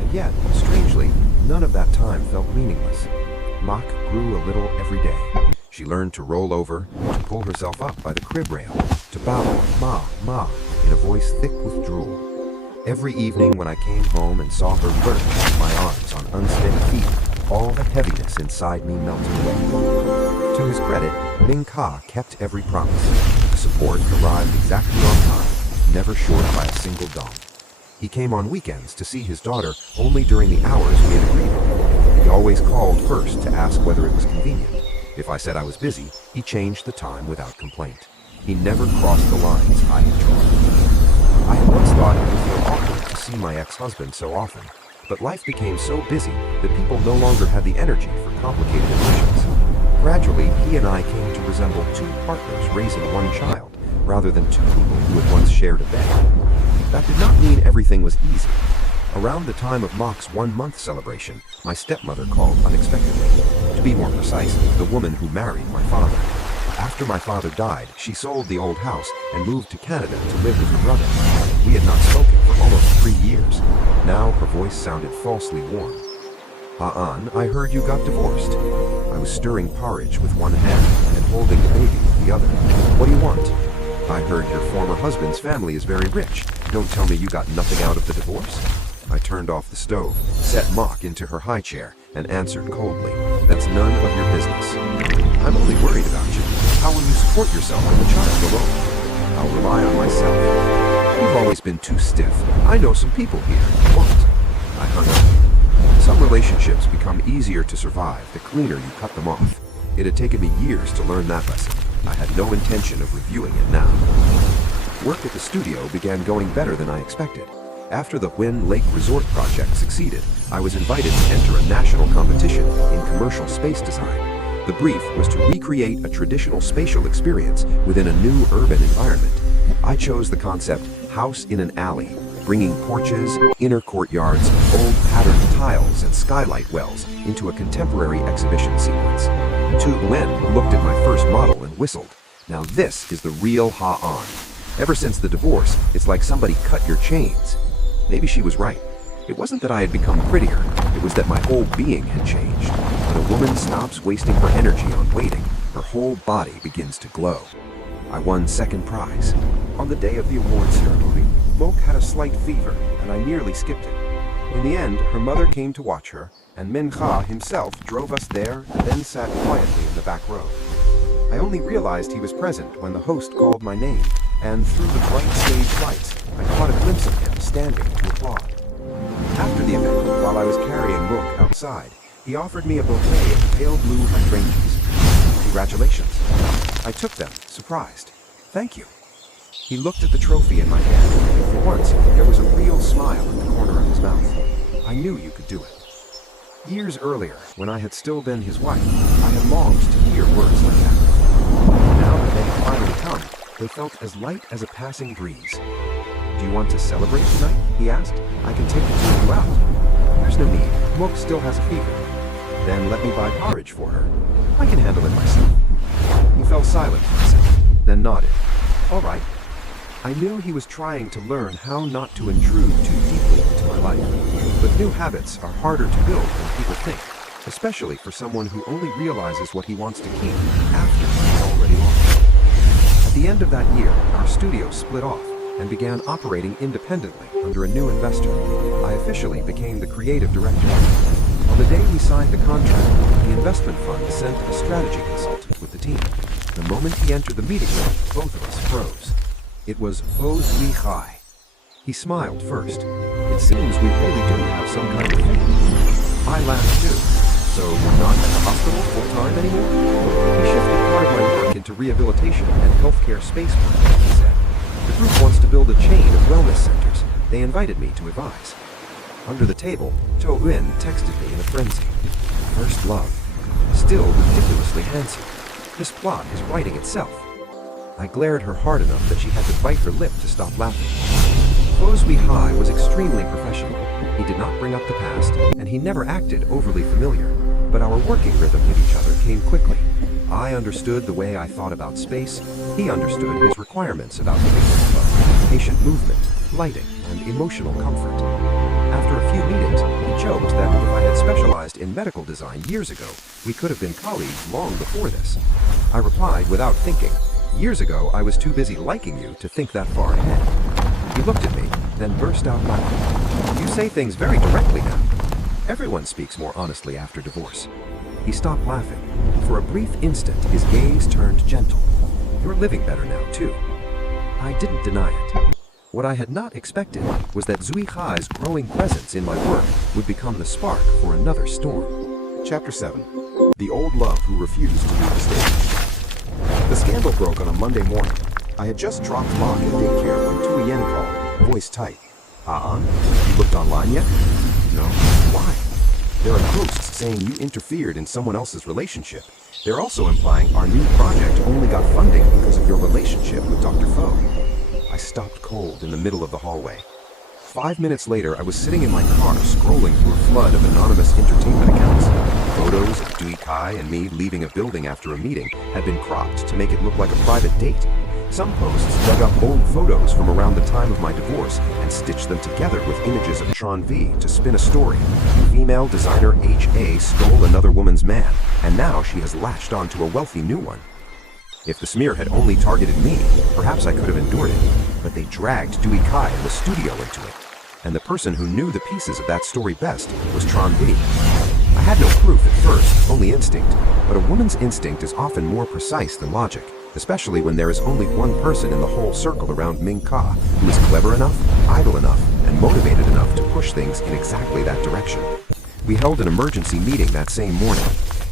And yet, strangely, none of that time felt meaningless. Mach grew a little every day. She learned to roll over, to pull herself up by the crib rail, to babble, ma, ma, in a voice thick with drool. Every evening when I came home and saw her lurch in my arms on unsteady feet, all the heaviness inside me melted away. To his credit, Ming Ka kept every promise. The support arrived exactly on time, never short by a single dong. He came on weekends to see his daughter only during the hours we had agreed on. He always called first to ask whether it was convenient. If I said I was busy, he changed the time without complaint. He never crossed the lines I had drawn. I had once thought it would feel awkward to see my ex-husband so often, but life became so busy that people no longer had the energy for complicated emotions. Gradually, he and I came to resemble two partners raising one child, rather than two people who had once shared a bed. That did not mean everything was easy. Around the time of Mach's 1-month celebration, my stepmother called unexpectedly. To be more precise, the woman who married my father. After my father died, she sold the old house and moved to Canada to live with her brother. We had not spoken for almost 3 years. Now her voice sounded falsely warm. "Ha'an, I heard you got divorced." I was stirring porridge with one hand and holding the baby with the other. "What do you want?" "I heard your former husband's family is very rich. Don't tell me you got nothing out of the divorce?" I turned off the stove, set Mach into her high chair, and answered coldly, "That's none of your business. I'm only worried about you. How will you support yourself and the child alone?" "I'll rely on myself." "You've always been too stiff. I know some people here. What?" I hung up. Some relationships become easier to survive the cleaner you cut them off. It had taken me years to learn that lesson. I had no intention of reviewing it now. Work at the studio began going better than I expected. After the Huyn Lake Resort project succeeded, I was invited to enter a national competition in commercial space design. The brief was to recreate a traditional spatial experience within a new urban environment. I chose the concept house in an alley, bringing porches, inner courtyards, old patterned tiles, and skylight wells into a contemporary exhibition sequence. Tu Wen looked at my first model and whistled. "Now this is the real Ha-On. Ever since the divorce, it's like somebody cut your chains." Maybe she was right. It wasn't that I had become prettier, it was that my whole being had changed. When a woman stops wasting her energy on waiting, her whole body begins to glow. I won second prize. On the day of the award ceremony, Moke had a slight fever, and I nearly skipped it. In the end, her mother came to watch her, and Min Kha himself drove us there and then sat quietly in the back row. I only realized he was present when the host called my name, and through the bright stage lights, I caught a glimpse of him standing to applaud. After the event, while I was carrying Moke outside, he offered me a bouquet of pale blue hydrangeas. "Congratulations." I took them, surprised. "Thank you." He looked at the trophy in my hand, and for once, there was a real smile at the corner of his mouth. "I knew you could do it." Years earlier, when I had still been his wife, I had longed to hear words like that. Now that they had finally come, they felt as light as a passing breeze. "Do you want to celebrate tonight?" he asked. "I can take the two of you out." "There's no need. Mook still has a fever." "Then let me buy porridge for her. I can handle it myself." He fell silent for a second, then nodded. "All right." I knew he was trying to learn how not to intrude too deeply into my life. But new habits are harder to build than people think, especially for someone who only realizes what he wants to keep after he's already lost it. At the end of that year, our studio split off and began operating independently under a new investor. I officially became the creative director. On the day we signed the contract, the investment fund sent a strategy consultant with the team. The moment he entered the meeting room, both of us froze. It was Zuzu. He smiled first. It seems we really do have some kind of thing. I laughed too. So you're not at the hospital full-time anymore? He shifted part of my work into rehabilitation and healthcare space planning, he said. The group wants to build a chain of wellness centers. They invited me to advise. Under the table, To-Eun texted me in a frenzy. First love. Still ridiculously handsome. This plot is writing itself. I glared her hard enough that she had to bite her lip to stop laughing. Zuzu was extremely professional. He did not bring up the past, and he never acted overly familiar. But our working rhythm with each other came quickly. I understood the way I thought about space. He understood his requirements about the flow, patient movement, lighting, and emotional comfort. After a few meetings, he joked that if I had specialized in medical design years ago, we could have been colleagues long before this. I replied without thinking, years ago I was too busy liking you to think that far ahead. He looked at me, then burst out laughing. You say things very directly now. Everyone speaks more honestly after divorce. He stopped laughing. For a brief instant, his gaze turned gentle. You're living better now, too. I didn't deny it. What I had not expected was that Zuzu's growing presence in my work would become the spark for another storm. Chapter 7. The Old Love Who Refused to Leave the Stage. The scandal broke on a Monday morning. I had just dropped Locke at daycare when Tu-Yen called, voice tight. You looked online yet? No. Why? There are posts saying you interfered in someone else's relationship. They're also implying our new project only got funding because of your relationship with Dr. Fo. I stopped cold in the middle of the hallway. 5 minutes later, I was sitting in my car scrolling through a flood of anonymous entertainment accounts. Photos of Dui Kai and me leaving a building after a meeting had been cropped to make it look like a private date. Some posts dug up old photos from around the time of my divorce and stitched them together with images of Tron V to spin a story. Female designer H.A. stole another woman's man, and now she has latched onto a wealthy new one. If the smear had only targeted me, perhaps I could have endured it, but they dragged Dui Kai and the studio into it. And the person who knew the pieces of that story best was Tron V. I had no proof at first, only instinct, but a woman's instinct is often more precise than logic, especially when there is only one person in the whole circle around Ming Ka who is clever enough, idle enough, and motivated enough to push things in exactly that direction. We held an emergency meeting that same morning.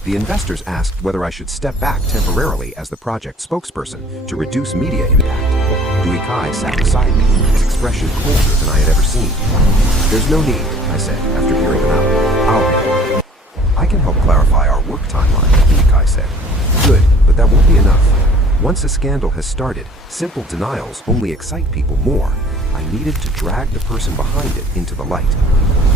The investors asked whether I should step back temporarily as the project spokesperson to reduce media impact. Dui Kai sat beside me, his expression colder than I had ever seen. There's no need, I said after hearing them out. I'll handle it. I can help clarify our work timeline, Dui Kai said. Good, but that won't be enough. Once a scandal has started, simple denials only excite people more. I needed to drag the person behind it into the light.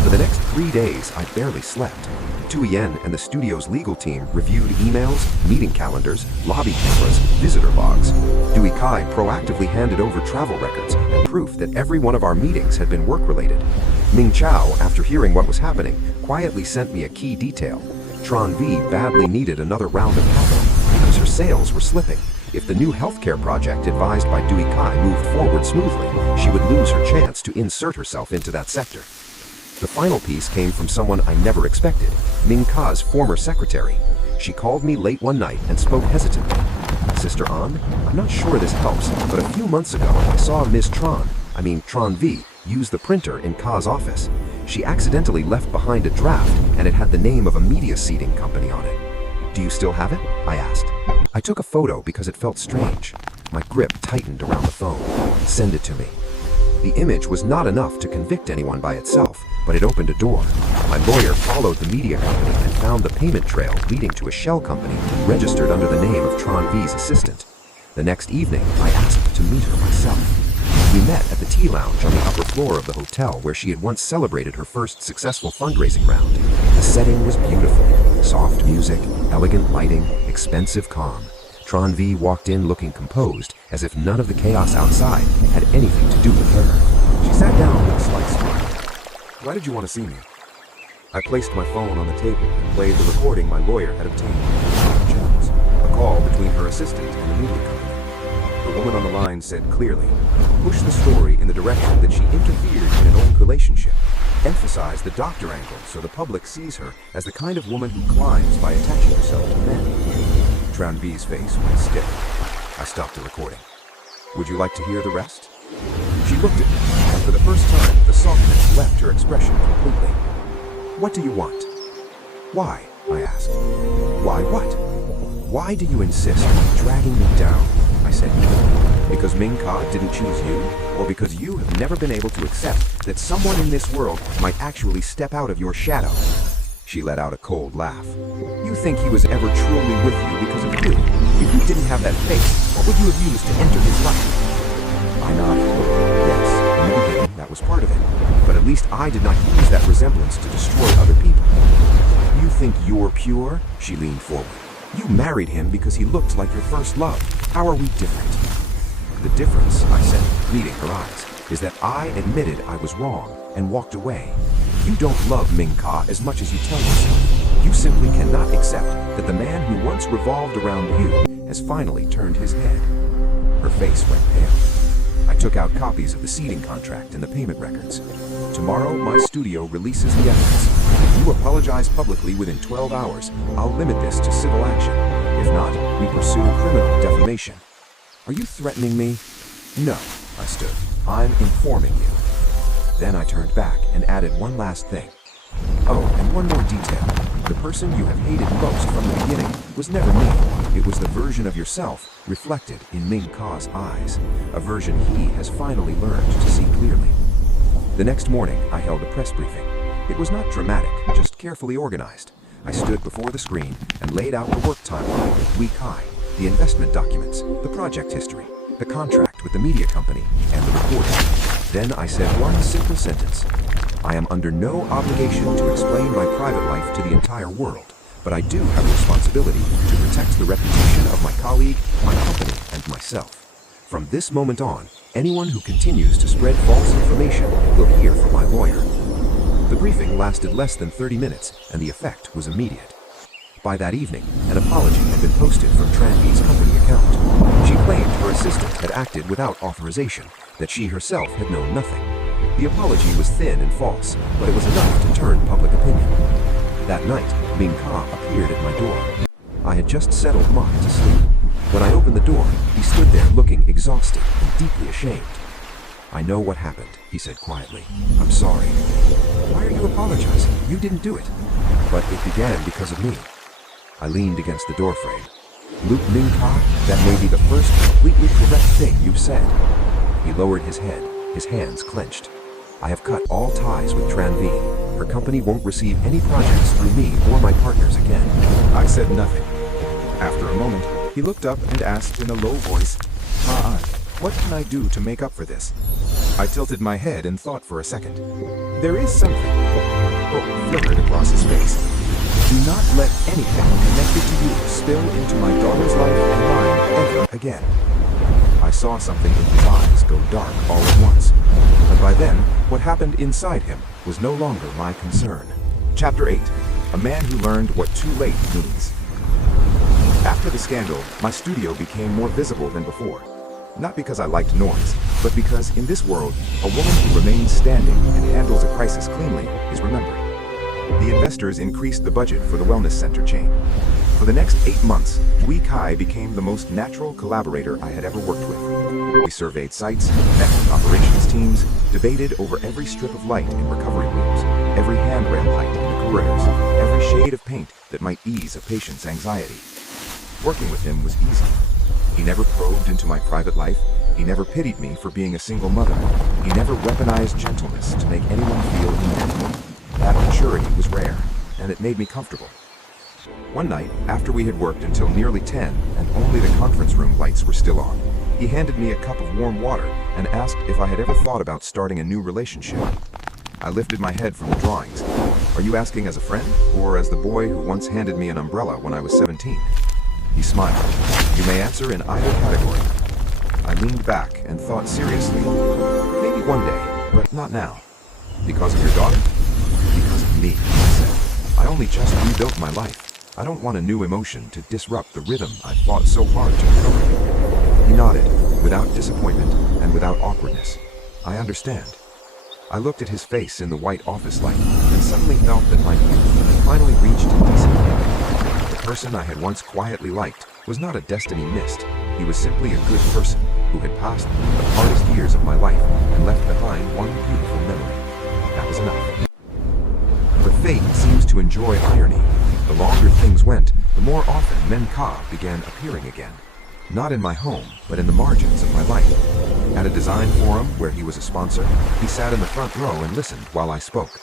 For the next 3 days, I barely slept. Tu-Yen and the studio's legal team reviewed emails, meeting calendars, lobby cameras, visitor logs. Dui Kai proactively handed over travel records and proof that every one of our meetings had been work-related. Ming Chao, after hearing what was happening, quietly sent me a key detail. Tron V badly needed another round of capital because her sales were slipping. If the new healthcare project advised by Dui Kai moved forward smoothly, she would lose her chance to insert herself into that sector. The final piece came from someone I never expected, Ming Ka's former secretary. She called me late one night and spoke hesitantly. Sister An, I'm not sure this helps, but a few months ago I saw Miss Tron V, use the printer in Ka's office. She accidentally left behind a draft and it had the name of a media seeding company on it. Do you still have it? I asked. I took a photo because it felt strange. My grip tightened around the phone. Send it to me. The image was not enough to convict anyone by itself, but it opened a door. My lawyer followed the media company and found the payment trail leading to a shell company registered under the name of Tron V's assistant. The next evening, I asked to meet her myself. We met at the tea lounge on the upper floor of the hotel where she had once celebrated her first successful fundraising round. The setting was beautiful. Soft music, elegant lighting, expensive calm. Tron V walked in looking composed, as if none of the chaos outside had anything to do with her. She sat down with a slight smile. Why did you want to see me? I placed my phone on the table and played the recording my lawyer had obtained. Jones, a call between her assistant and the media company. The woman on the line said clearly, push the story in the direction that she interfered in an old relationship. Emphasize the doctor angle so the public sees her as the kind of woman who climbs by attaching herself to men. Tron V's face went stiff. I stopped the recording. Would you like to hear the rest? She looked at me, and for the first time, the softness left her expression completely. What do you want? Why? I asked. Why what? Why do you insist on dragging me down? I said evenly. Because Ming-Ka didn't choose you? Or because you have never been able to accept that someone in this world might actually step out of your shadow? She let out a cold laugh. You think he was ever truly with you because of you? If you didn't have that face, what would you have used to enter his life? I nodded. Yes, in the beginning, that was part of it. But at least I did not use that resemblance to destroy other people. You think you're pure? She leaned forward. You married him because he looked like your first love. How are we different? The difference, I said, meeting her eyes, is that I admitted I was wrong and walked away. You don't love Ming-Ka as much as you tell yourself. You simply cannot accept that the man who once revolved around you has finally turned his head. Her face went pale. I took out copies of the seating contract and the payment records. Tomorrow, my studio releases the evidence. If you apologize publicly within 12 hours, I'll limit this to civil action. If not, we pursue criminal defamation. Are you threatening me? No, I stood. I'm informing you. Then I turned back and added one last thing. Oh, and one more detail. The person you have hated most from the beginning was never me. It was the version of yourself reflected in Ming-Ka's eyes, a version he has finally learned to see clearly. The next morning, I held a press briefing. It was not dramatic, just carefully organized. I stood before the screen and laid out the work timeline with week high, the investment documents, the project history, the contract with the media company, and the recording. Then I said one simple sentence. I am under no obligation to explain my private life to the entire world, but I do have a responsibility to protect the reputation of my colleague, my company, and myself. From this moment on, anyone who continues to spread false information will hear from my lawyer. The briefing lasted less than 30 minutes, and the effect was immediate. By that evening, an apology had been posted from Tron V's company account. She claimed her assistant had acted without authorization, that she herself had known nothing. The apology was thin and false, but it was enough to turn public opinion. That night, Ming-Ka appeared at my door. I had just settled Ma to sleep. When I opened the door, he stood there looking exhausted and deeply ashamed. I know what happened, he said quietly. I'm sorry. Why are you apologizing? You didn't do it. But it began because of me. I leaned against the doorframe. Luke Ming-Ka, that may be the first completely correct thing you've said. He lowered his head, his hands clenched. I have cut all ties with Tron V. Her company won't receive any projects through me or my partners again. I said nothing. After a moment, he looked up and asked in a low voice, Ma, what can I do to make up for this? I tilted my head and thought for a second. There is something. Hope flickered across his face. Do not let anything connected to you spill into my daughter's life and mine ever again. I saw something in his eyes go dark all at once. And by then, what happened inside him was no longer my concern. Chapter 8. A man who learned what too late means. After the scandal, my studio became more visible than before. Not because I liked noise, but because in this world, a woman who remains standing and handles a crisis cleanly is remembered. The investors increased the budget for the wellness center chain. For the next 8 months, Wee Kai became the most natural collaborator I had ever worked with. We surveyed sites, met with operations teams, debated over every strip of light in recovery rooms, every handrail height in the corridors, every shade of paint that might ease a patient's anxiety. Working with him was easy. He never probed into my private life. He never pitied me for being a single mother. He never weaponized gentleness to make anyone feel inadequate. That maturity was rare, and it made me comfortable. One night, after we had worked until nearly 10 and only the conference room lights were still on, he handed me a cup of warm water and asked if I had ever thought about starting a new relationship. I lifted my head from the drawings. Are you asking as a friend, or as the boy who once handed me an umbrella when I was 17? He smiled. You may answer in either category. I leaned back and thought seriously. Maybe one day, but not now. Because of your daughter? Because of me, I said. I only just rebuilt my life. I don't want a new emotion to disrupt the rhythm I fought so hard to recover. He nodded, without disappointment and without awkwardness. I understand. I looked at his face in the white office light and suddenly felt that my youth had finally reached a decent end. The person I had once quietly liked was not a destiny missed. He was simply a good person who had passed the hardest years of my life and left behind one beautiful memory. That was enough. But fate seems to enjoy irony. The longer things went, the more often Menka began appearing again. Not in my home, but in the margins of my life. At a design forum where he was a sponsor, he sat in the front row and listened while I spoke.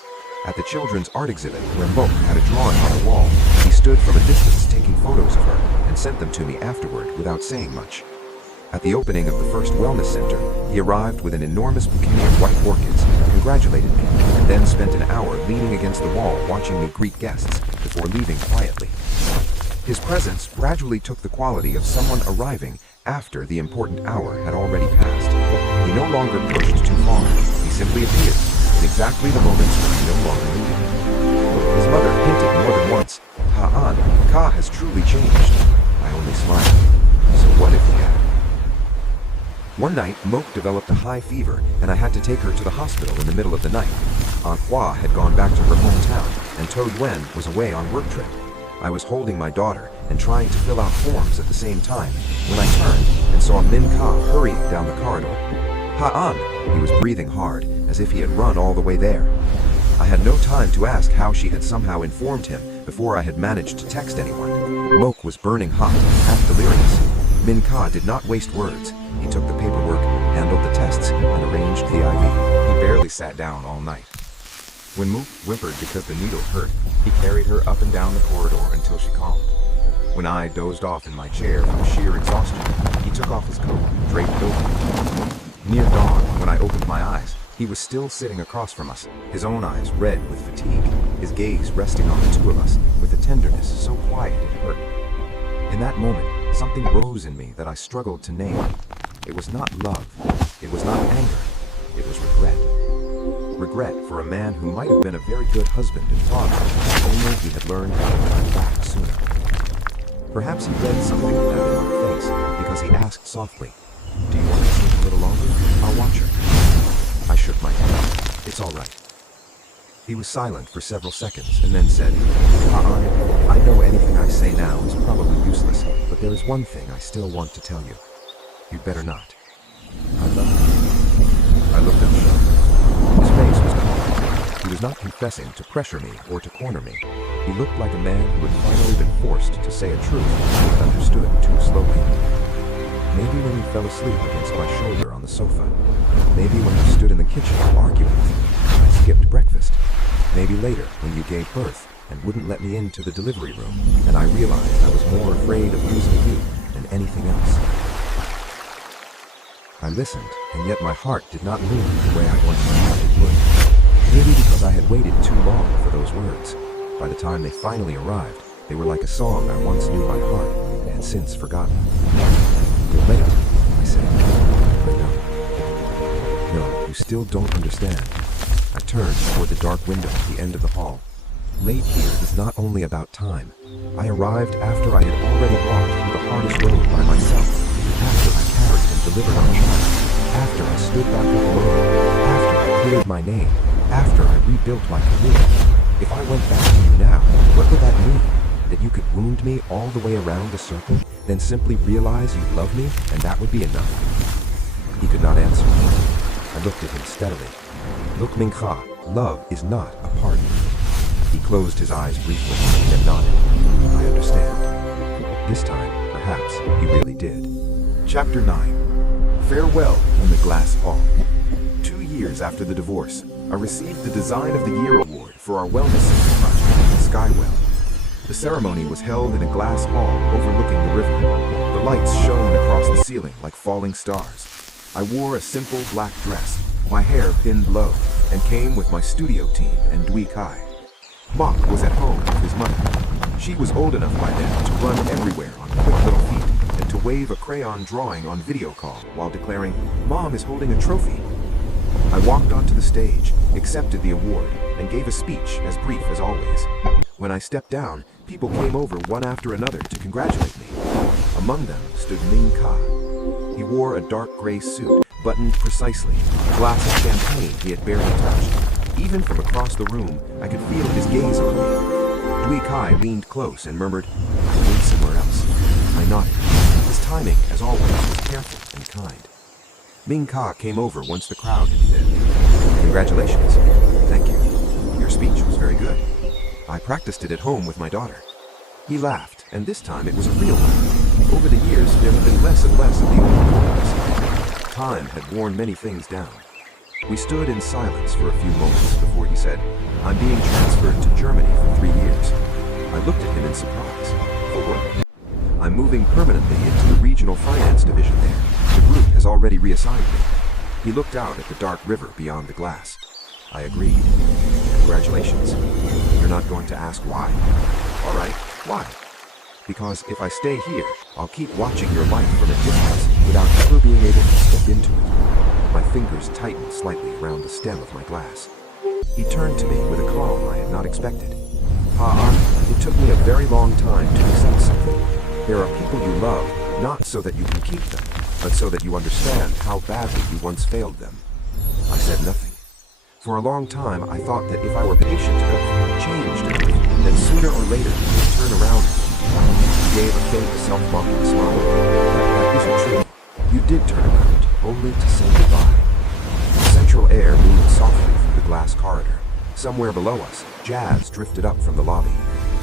At the children's art exhibit, where Moke had a drawing on the wall, he stood from a distance taking photos of her and sent them to me afterward without saying much. At the opening of the first wellness center, he arrived with an enormous bouquet of white orchids, congratulated me, and then spent an hour leaning against the wall watching me greet guests before leaving quietly. His presence gradually took the quality of someone arriving after the important hour had already passed. He no longer pushed too far. He simply appeared in exactly the moments when he no longer needed him. His mother hinted more than once, Ka has truly changed. I only smiled. So what if he had? One night, Moke developed a high fever, and I had to take her to the hospital in the middle of the night. Aunt Hua had gone back to her hometown, and Toad Wen was away on work trip. I was holding my daughter and trying to fill out forms at the same time when I turned and saw Min Ka hurrying down the corridor. He was breathing hard, as if he had run all the way there. I had no time to ask how she had somehow informed him before I had managed to text anyone. Moke was burning hot, half delirious. Min Ka did not waste words. He took the paperwork, handled the tests, and arranged the IV. He barely sat down all night. When Mook whimpered because the needle hurt, he carried her up and down the corridor until she calmed. When I dozed off in my chair from sheer exhaustion, he took off his coat, draped it over me. Near dawn, when I opened my eyes, he was still sitting across from us, his own eyes red with fatigue, his gaze resting on the two of us with a tenderness so quiet it hurt. In that moment, something rose in me that I struggled to name. It was not love, it was not anger, it was regret. Regret for a man who might have been a very good husband and father if only he had learned how to turn back sooner. Perhaps he read something of that in our face because he asked softly, "Do you want to sleep a little longer? I'll watch her." I shook my head. "It's all right." He was silent for several seconds and then said, I know anything I say now is probably useless, but there is one thing I still want to tell you. You'd better not. I love you." I looked at him. His face was calm. He was not confessing to pressure me or to corner me. He looked like a man who had finally been forced to say a truth he had understood too slowly. Maybe when you fell asleep against my shoulder on the sofa. Maybe when you stood in the kitchen arguing with me and I skipped breakfast. Maybe later when you gave birth and wouldn't let me into the delivery room and I realized I was more afraid of losing you than anything else. I listened, and yet my heart did not move the way I once thought it would. Maybe because I had waited too long for those words. By the time they finally arrived, they were like a song I once knew by heart and had since forgotten. "You're late," I said. "I know." "No, you still don't understand." I turned toward the dark window at the end of the hall. Late here is not only about time. I arrived after I had already walked through the hardest road by myself, after I carried and delivered our child, after I stood back up alone, after I cleared my name, after I rebuilt my career. If I went back to you now, what would that mean? That you could wound me all the way around the circle, then simply realize you love me, and that would be enough? He could not answer me. I looked at him steadily. "Look, Mingha, love is not a pardon." He closed his eyes briefly, then nodded. "I understand." This time, perhaps, he really did. Chapter 9. Farewell from the Glass Hall. 2 years after the divorce, I received the Design of the Year award for our wellness center project, Skywell. The ceremony was held in a glass hall overlooking the river. The lights shone across the ceiling like falling stars. I wore a simple black dress, my hair pinned low, and came with my studio team and Dui Kai. Mok was at home with his mother. She was old enough by then to run everywhere on quick little feet and to wave a crayon drawing on video call while declaring, "Mom is holding a trophy." I walked onto the stage, accepted the award, and gave a speech as brief as always. When I stepped down, people came over one after another to congratulate me. Among them stood Ming Ka. He wore a dark gray suit, buttoned precisely, a glass of champagne he had barely touched. Even from across the room, I could feel his gaze on me. Dui Kai leaned close and murmured, "I went somewhere else." I nodded. His timing, as always, was careful and kind. Ming Ka came over once the crowd had thinned. "Congratulations." "Thank you. Your speech was very good. I practiced it at home with my daughter." He laughed, and this time it was a real laugh. Over the years, there had been less and less of the old coldness. Time had worn many things down. We stood in silence for a few moments before he said, "I'm being transferred to Germany for 3 years." I looked at him in surprise. "For what?" "I'm moving permanently into the regional finance division there. The group has already reassigned me." He looked out at the dark river beyond the glass. I agreed. "Congratulations. You're not going to ask why?" "All right, why?" "Because if I stay here, I'll keep watching your life from a distance without ever being able to step into it." My fingers tightened slightly around the stem of my glass. He turned to me with a calm I had not expected. "Ha-an, it took me a very long time to accept something. There are people you love, not so that you can keep them, but so that you understand how badly you once failed them." I said nothing. For a long time, I thought that if I were patient enough, changed enough, then sooner or later he would turn around. He gave a faint, self-mocking smile. That isn't true. You did turn around, only to say goodbye." The central air moved softly through the glass corridor. Somewhere below us, jazz drifted up from the lobby.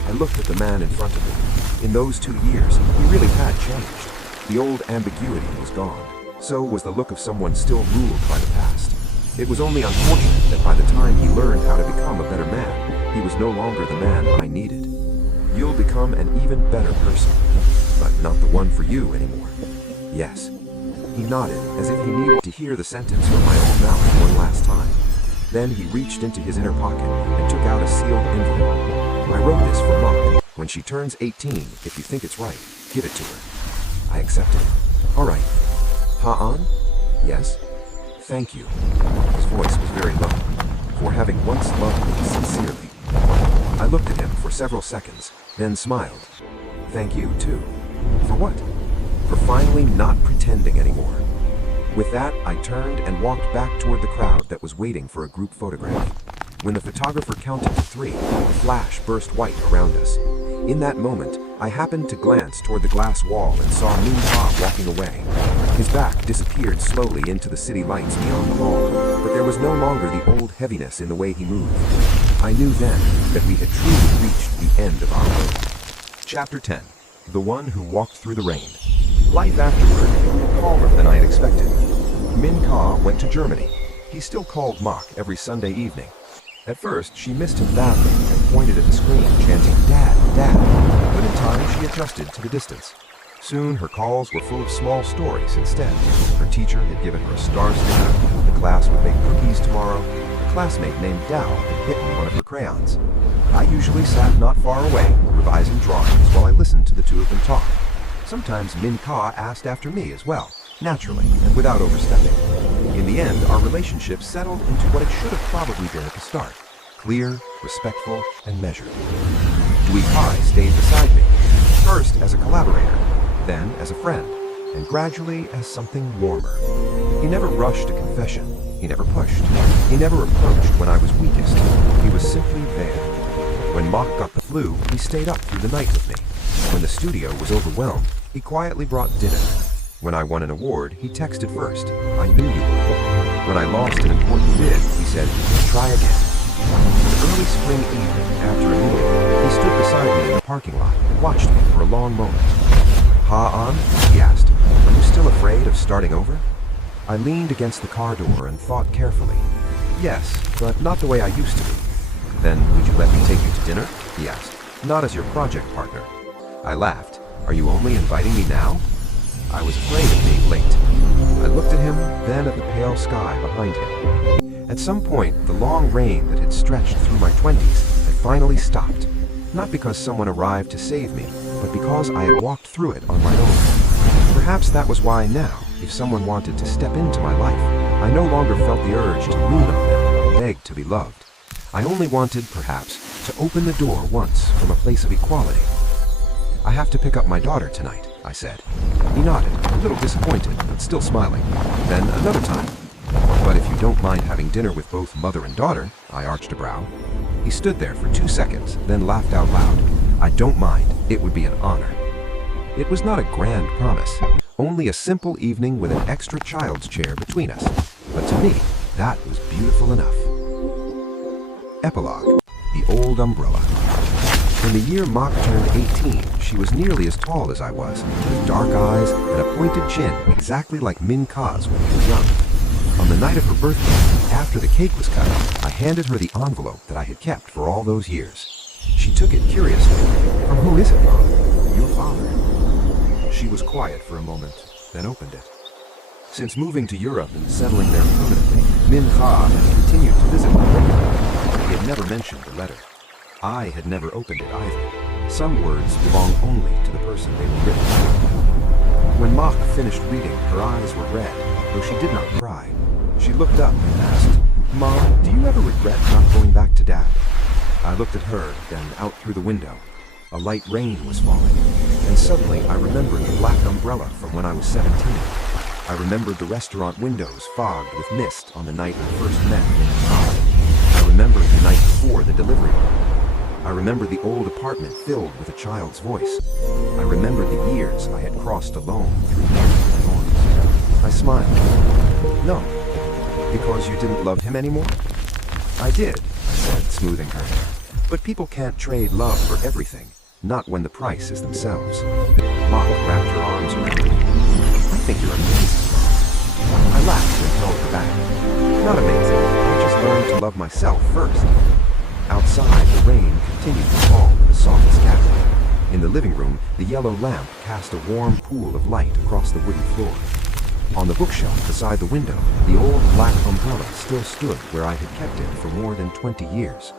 I looked at the man in front of me. In those 2 years, he really had changed. The old ambiguity was gone. So was the look of someone still ruled by the past. It was only unfortunate that by the time he learned how to become a better man, he was no longer the man I needed. "You'll become an even better person, but not the one for you anymore." "Yes." He nodded, as if he needed to hear the sentence from my own mouth one last time. Then he reached into his inner pocket and took out a sealed envelope. "I wrote this for Mom. When she turns 18, if you think it's right, give it to her." I accepted. "All right." "Ha-an?" "Yes." "Thank you." His voice was very low, for having once loved me sincerely. I looked at him for several seconds, then smiled. "Thank you, too." "For what?" "For finally not pretending anymore." With that, I turned and walked back toward the crowd that was waiting for a group photograph. When the photographer counted to 3, the flash burst white around us. In that moment, I happened to glance toward the glass wall and saw Ming Ka walking away. His back disappeared slowly into the city lights beyond the hall, but there was no longer the old heaviness in the way he moved. I knew then that we had truly reached the end of our road. Chapter 10. The One Who Walked Through the Rain. Life afterward grew calmer than I had expected. Min Ka went to Germany. He still called Mok every Sunday evening. At first, she missed him badly and pointed at the screen, chanting, "Dad, Dad." But in time, she adjusted to the distance. Soon, her calls were full of small stories instead. Her teacher had given her a star sticker, the class would make cookies tomorrow, a classmate named Dao had bitten one of her crayons. I usually sat not far away, revising drawings while I listened to the two of them talk. Sometimes Min Ka asked after me as well, naturally and without overstepping. In the end, our relationship settled into what it should have probably been at the start. Clear, respectful, and measured. Dui Kai stayed beside me, first as a collaborator, then as a friend, and gradually as something warmer. He never rushed a confession. He never pushed. He never approached when I was weakest. He was simply there. When Mok got the flu, he stayed up through the night with me. When the studio was overwhelmed, he quietly brought dinner. When I won an award, he texted first, "I knew you would." When I lost an important bid, he said, "Try again." An early spring evening, after a meeting, he stood beside me in the parking lot and watched me for a long moment. "Ha-an?" he asked. "Are you still afraid of starting over?" I leaned against the car door and thought carefully. "Yes, but not the way I used to be." "Then would you let me take you to dinner?" he asked. "Not as your project partner." I laughed. "Are you only inviting me now?" I was afraid of being late. I looked at him, then at the pale sky behind him. At some point, the long rain that had stretched through my 20s had finally stopped. Not because someone arrived to save me, but because I had walked through it on my own. Perhaps that was why now, if someone wanted to step into my life, I no longer felt the urge to lean on them and beg to be loved. I only wanted, perhaps, to open the door once from a place of equality. "I have to pick up my daughter tonight," I said. He nodded, a little disappointed, but still smiling. "Then another time." "But if you don't mind having dinner with both mother and daughter," I arched a brow. He stood there for 2 seconds, then laughed out loud. "I don't mind. It would be an honor." It was not a grand promise, only a simple evening with an extra child's chair between us. But to me, that was beautiful enough. Epilogue: The Old Umbrella. In the year Mock turned 18, she was nearly as tall as I was, with dark eyes and a pointed chin, exactly like Min Ka's when he was young. On the night of her birthday, after the cake was cut, I handed her the envelope that I had kept for all those years. She took it curiously. "From who is it, Mom?" "Your father." She was quiet for a moment, then opened it. Since moving to Europe and settling there permanently, Min Ka had continued to visit me regularly. He had never mentioned the letter. I had never opened it either. Some words belong only to the person they were written to. When Mock finished reading, her eyes were red, though she did not cry. She looked up and asked, "Mom, do you ever regret not going back to Dad?" I looked at her, then out through the window. A light rain was falling, and suddenly I remembered the black umbrella from when I was 17. I remembered the restaurant windows fogged with mist on the night I first met in Prague. I remembered the night before the delivery room. I remembered the old apartment filled with a child's voice. I remembered the years I had crossed alone through desert thorns. I smiled. "No. Because you didn't love him anymore?" "I did," I said, smoothing her hair. "But people can't trade love for everything, not when the price is themselves." Mock wrapped her arms around me. "I think you're amazing." I laughed and held her back. "Not amazing. I just learned to love myself first." Outside, the rain continued to fall with a soft scattering. In the living room, the yellow lamp cast a warm pool of light across the wooden floor. On the bookshelf beside the window, the old black umbrella still stood where I had kept it for more than 20 years.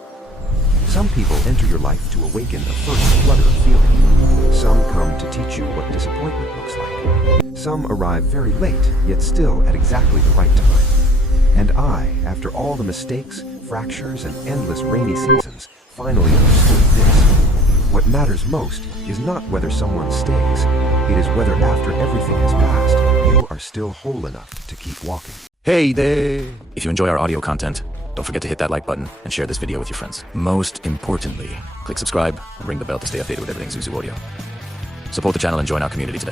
Some people enter your life to awaken a first flutter of feeling. Some come to teach you what disappointment looks like. Some arrive very late, yet still at exactly the right time. And I, after all the mistakes, fractures, and endless rainy seasons, finally understood this. What matters most is not whether someone stays. It is whether after everything has passed, you are still whole enough to keep walking. Hey there! If you enjoy our audio content, don't forget to hit that like button and share this video with your friends. Most importantly, click subscribe and ring the bell to stay updated with everything Zuzu Audio. Support the channel and join our community today.